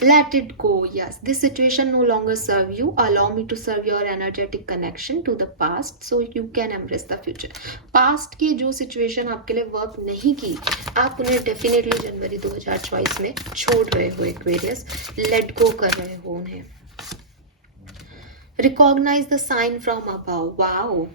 Let it go. Yes, this situation no longer serve you. Allow me to serve your energetic connection to the past so you can embrace the future. Past की जो situation आपके लिए वर्क नहीं की, आप उन्हें definitely जनवरी 2024 में छोड़ रहे हो एक्वेरियस, लेट गो कर रहे हो उन्हें। Recognize the sign from above. Wow.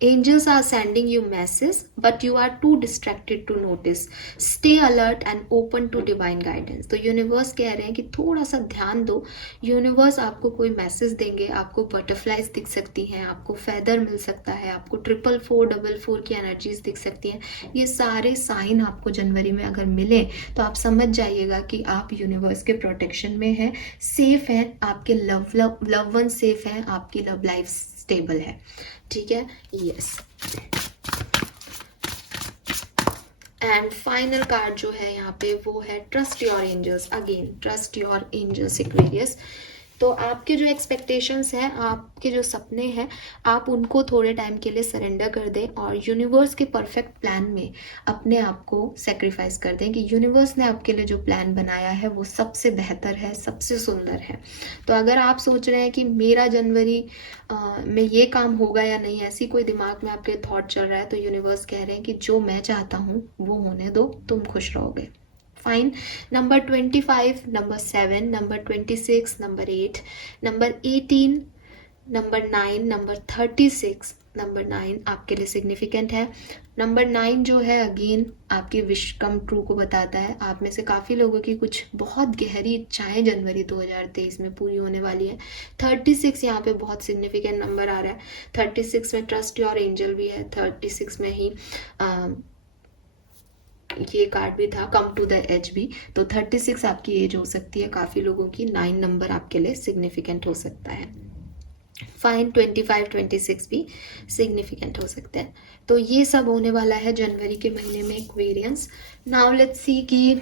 Angels are sending you messages, but you are too distracted to notice. Stay alert and open to divine guidance. तो यूनिवर्स कह रहे हैं कि थोड़ा सा ध्यान दो। यूनिवर्स आपको कोई मैसेज देंगे, आपको बटरफ्लाइज दिख सकती हैं, आपको फेदर मिल सकता है, आपको 444 की एनर्जीज दिख सकती हैं। ये सारे साइन आपको जनवरी में अगर मिले तो आप समझ जाइएगा कि आप यूनिवर्स के प्रोटेक्शन में हैं, सेफ हैं, आपके लव वन सेफ हैं, आपकी लव लाइफ स्टेबल है। ठीक है, यस। एंड फाइनल कार्ड जो है यहाँ पे वो है trust your angels. Again trust your angels Aquarius. तो आपके जो एक्सपेक्टेशंस हैं, आपके जो सपने हैं, आप उनको थोड़े टाइम के लिए सरेंडर कर दें और यूनिवर्स के परफेक्ट प्लान में अपने आप को सेक्रीफाइस कर दें कि यूनिवर्स ने आपके लिए जो प्लान बनाया है वो सबसे बेहतर है, सबसे सुंदर है। तो अगर आप सोच रहे हैं कि मेरा जनवरी में ये काम होगा या नहीं, ऐसी कोई दिमाग में आपके थॉट चल रहा है, तो यूनिवर्स कह रहे हैं कि जो मैं चाहता हूँ वो होने दो, तुम खुश रहोगे। Fine. Number 25, number 7, number 26, number 8, number 18, number 9, number 36, number 9 आपके लिए सिग्निफिकेंट है। नंबर 9 जो है अगेन आपकी विश कम ट्रू को बताता है। आप में से काफ़ी लोगों की कुछ बहुत गहरी इच्छाएं जनवरी 2023 में पूरी होने वाली है। 36 यहाँ पे बहुत सिग्निफिकेंट नंबर आ रहा है। 36 में ट्रस्ट योर एंजल भी है। 36 में ही ये कार्ड भी था, कम टू द एज भी। तो 36 आपकी एज हो सकती है काफ़ी लोगों की। 9 नंबर आपके लिए सिग्निफिकेंट हो सकता है। फाइन। 25, 26 भी सिग्निफिकेंट हो सकते हैं। तो ये सब होने वाला है जनवरी के महीने में एक्वेरियंस। नाउ लेट्स सी कि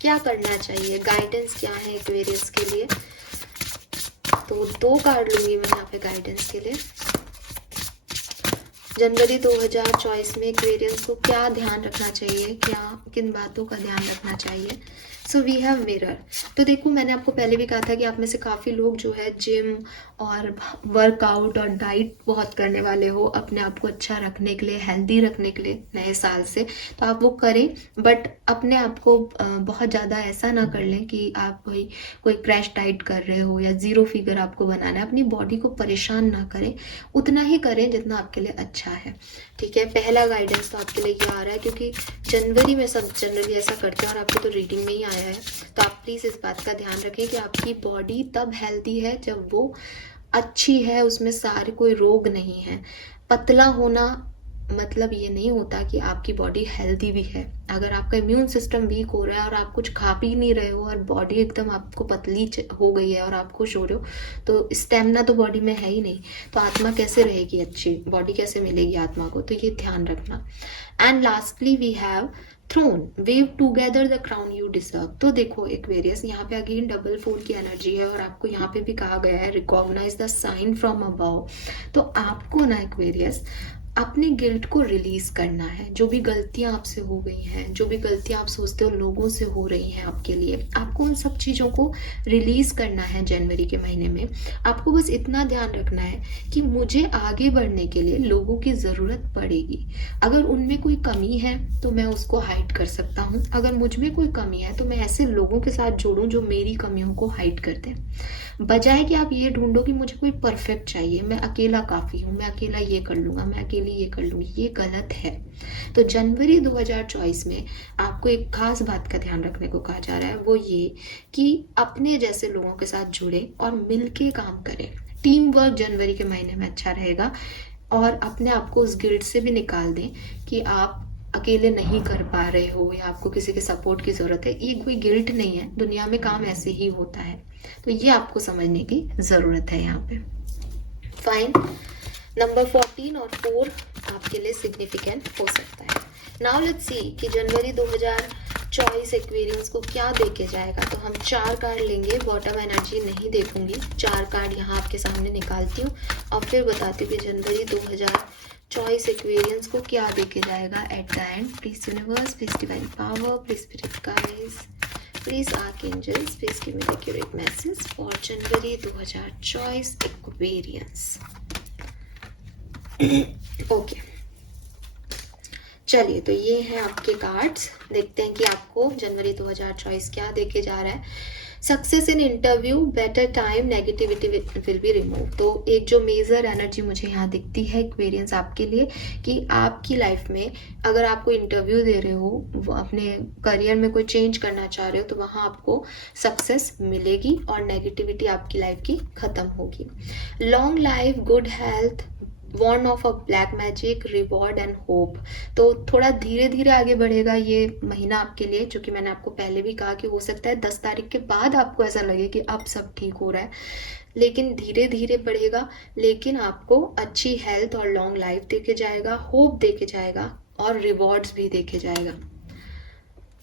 क्या करना चाहिए, गाइडेंस क्या है एक्वेरियंस के लिए। तो 2 कार्ड लूंगी मैं यहाँ पे गाइडेंस के लिए। जनवरी 2024 में एक्वेरियंस को क्या ध्यान रखना चाहिए, क्या किन बातों का ध्यान रखना चाहिए। So we have mirror. तो देखो, मैंने आपको पहले भी कहा था कि आप में से काफ़ी लोग जो है जिम और वर्कआउट और डाइट बहुत करने वाले हो अपने आप को अच्छा रखने के लिए, हेल्दी रखने के लिए नए साल से। तो आप वो करें, बट अपने आप को बहुत ज़्यादा ऐसा ना कर लें कि आप कोई क्रैश डाइट कर रहे हो या ज़ीरो फिगर आपको बनाना है। अपनी बॉडी को परेशान ना करें, उतना ही करें जितना आपके लिए अच्छा है। ठीक है, पहला गाइडेंस तो आपके लिए ये आ रहा है, क्योंकि जनवरी में सब जनरली ऐसा करते हैं और आपकी तो रीडिंग में ही आया है। तो आप प्लीज़ इस बात का ध्यान रखें कि आपकी बॉडी तब हेल्दी है जब वो अच्छी है, उसमें सारे कोई रोग नहीं है। पतला होना मतलब ये नहीं होता कि आपकी बॉडी हेल्दी भी है। अगर आपका इम्यून सिस्टम वीक हो रहा है और आप कुछ खा पी नहीं रहे हो और बॉडी एकदम आपको पतली हो गई है और आप खुश हो रहे हो, तो स्टेमिना तो बॉडी में है ही नहीं, तो आत्मा कैसे रहेगी अच्छी, बॉडी कैसे मिलेगी आत्मा को। तो ये ध्यान रखना। And lastly we have throne, weave together the crown you deserve. तो देखो एक्वेरियस, यहाँ पे अगेन डबल 4 की एनर्जी है और आपको यहाँ पे भी कहा गया है recognise the sign from above. तो आपको ना एक्वेरियस अपने गिल्ट को रिलीज करना है। जो भी गलतियां आपसे हो गई हैं, जो भी गलतियां आप सोचते हो लोगों से हो रही हैं आपके लिए, आपको उन सब चीज़ों को रिलीज करना है जनवरी के महीने में। आपको बस इतना ध्यान रखना है कि मुझे आगे बढ़ने के लिए लोगों की ज़रूरत पड़ेगी। अगर उनमें कोई कमी है तो मैं उसको हाइड कर सकता हूँ। अगर मुझ में कोई कमी है तो मैं ऐसे लोगों के साथ जोड़ूँ जो मेरी कमियों को हाइड कर दें, बजाय कि आप ये ढूंढो कि मुझे कोई परफेक्ट चाहिए, मैं अकेला काफ़ी हूँ, मैं अकेला ये कर लूँगा, मैं अकेली ये कर लूँगी। ये गलत है। तो जनवरी 2024 में आपको एक खास बात का ध्यान रखने को कहा जा रहा है, वो ये कि अपने जैसे लोगों के साथ जुड़े और मिलके काम करें। टीम वर्क जनवरी के महीने में अच्छा रहेगा और अपने आप को उस गिल्ट से भी निकाल दें कि आप अकेले नहीं कर पा रहे हो या आपको किसी के सपोर्ट की ज़रूरत है। ये कोई गिल्ट नहीं है, दुनिया में काम ऐसे ही होता है। तो ये आपको समझने की ज़रूरत है यहाँ पे। फाइन। नंबर 14 और 4 आपके लिए सिग्निफिकेंट हो सकता है। नाउ लेट्स सी कि जनवरी 2024 एक्वेरियंस को क्या देके जाएगा। तो हम 4 कार्ड लेंगे, बॉटम एनर्जी नहीं देखूंगी। 4 कार्ड यहाँ आपके सामने निकालती हूँ और फिर बताती हूँ कि जनवरी 2024 एक्वेरियंस को क्या देके जाएगा at the end. Please universe, please divine power, please spirit guides, please archangels, please give me the accurate message for January 2024 Aquarians. Okay, चलिए तो ये हैं आपके कार्ड्स। देखते हैं कि आपको जनवरी 2024 क्या देके जा रहा है। Success in interview, better time, negativity will be remove. तो एक जो मेजर एनर्जी मुझे यहाँ दिखती है एक्वेरियंस आपके लिए, कि आपकी लाइफ में अगर आप कोई इंटरव्यू दे रहे हो, अपने करियर में कोई चेंज करना चाह रहे हो, तो वहाँ आपको सक्सेस मिलेगी और नेगेटिविटी आपकी लाइफ की खत्म होगी। Long life, good health, warn off a black magic, reward and hope. तो थोड़ा धीरे धीरे आगे बढ़ेगा ये महीना आपके लिए, जो कि मैंने आपको पहले भी कहा कि हो सकता है 10 तारीख के बाद आपको ऐसा लगे कि अब सब ठीक हो रहा है, लेकिन धीरे धीरे बढ़ेगा। लेकिन आपको अच्छी हेल्थ और लॉन्ग लाइफ देके जाएगा, होप देके जाएगा और रिवॉर्ड्स भी देके जाएगा।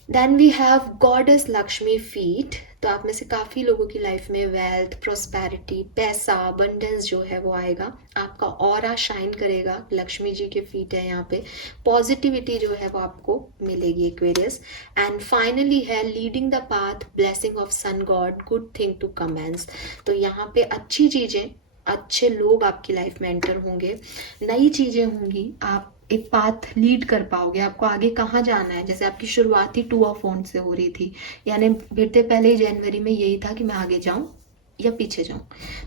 Then we have Goddess Lakshmi feet, तो आप में से काफ़ी लोगों की लाइफ में वेल्थ, प्रोस्पेरिटी, पैसा, अबंडेंस जो है वो आएगा। आपका ऑरा शाइन करेगा, लक्ष्मी जी के फीट है यहाँ पे, पॉजिटिविटी जो है वो आपको मिलेगी एक्वेरियस। एंड फाइनली है leading the path, blessing of sun god, good thing to commence. तो यहाँ पे अच्छी चीज़ें, अच्छे लोग आपकी लाइफ में एंटर होंगे, नई चीज़ें होंगी, आप एक पाथ लीड कर पाओगे, आपको आगे कहाँ जाना है। जैसे आपकी शुरुआत ही 2 ऑफ वॉन्ड्स से हो रही थी, यानी गिरते पहले ही जनवरी में यही था कि मैं आगे जाऊं या पीछे जाऊं।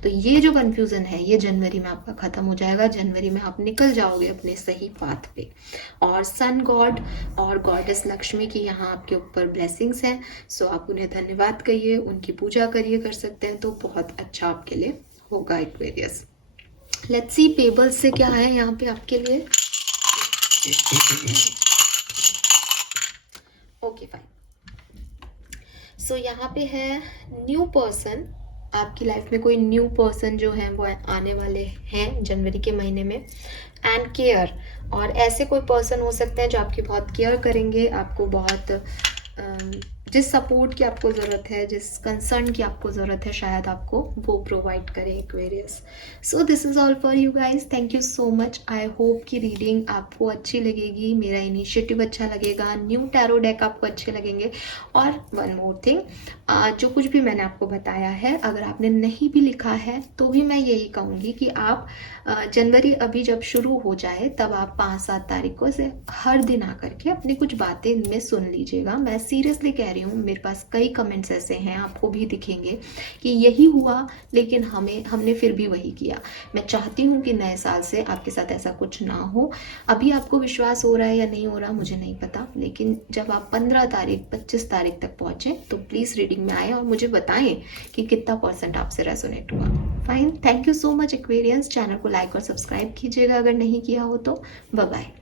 तो ये जो कंफ्यूजन है ये जनवरी में आपका खत्म हो जाएगा। जनवरी में आप निकल जाओगे अपने सही पाथ पे। और सन गॉड और गॉडेस लक्ष्मी की यहाँ आपके ऊपर ब्लेसिंग्स हैं, सो आप उन्हें धन्यवाद कहिए, उनकी पूजा करिए, कर सकते हैं तो बहुत अच्छा आपके लिए होगा एक्वेरियस। लेट्स सी पेबल्स से क्या है यहाँ पे आपके लिए। Okay fine. सो यहाँ पे है न्यू पर्सन, आपकी लाइफ में कोई न्यू पर्सन जो है वो आने वाले हैं जनवरी के महीने में। एंड केयर, और ऐसे कोई पर्सन हो सकते हैं जो आपकी बहुत केयर करेंगे, आपको बहुत जिस सपोर्ट की आपको ज़रूरत है, जिस कंसर्न की आपको ज़रूरत है, शायद आपको वो प्रोवाइड करें Aquarius. So this is all for you guys, thank you so much. I hope कि रीडिंग आपको अच्छी लगेगी, मेरा इनिशिएटिव अच्छा लगेगा, न्यू टैरो डेक आपको अच्छे लगेंगे। और वन मोर थिंग, जो कुछ भी मैंने आपको बताया है, अगर आपने नहीं भी लिखा है तो भी मैं यही कहूँगी कि आप जनवरी अभी जब शुरू हो जाए तब आप 5-7 तारीख को से हर दिन आकर के अपनी कुछ बातें इनमें सुन लीजिएगा। मैं सीरियसली कह रही हूँ, मेरे पास कई कमेंट्स ऐसे हैं, आपको भी दिखेंगे कि यही हुआ लेकिन हमने फिर भी वही किया। मैं चाहती हूँ कि नए साल से आपके साथ ऐसा कुछ ना हो। अभी आपको विश्वास हो रहा है या नहीं हो रहा मुझे नहीं पता, लेकिन जब आप 15 तारीख 25 तारीख तक पहुँचे तो प्लीज़ रीडिंग में आए और मुझे बताएं कि कितना % आपसे रेजोनेट हुआ। Fine, thank you so much Aquarians. Channel को लाइक और सब्सक्राइब कीजिएगा अगर नहीं किया हो तो। Bye bye.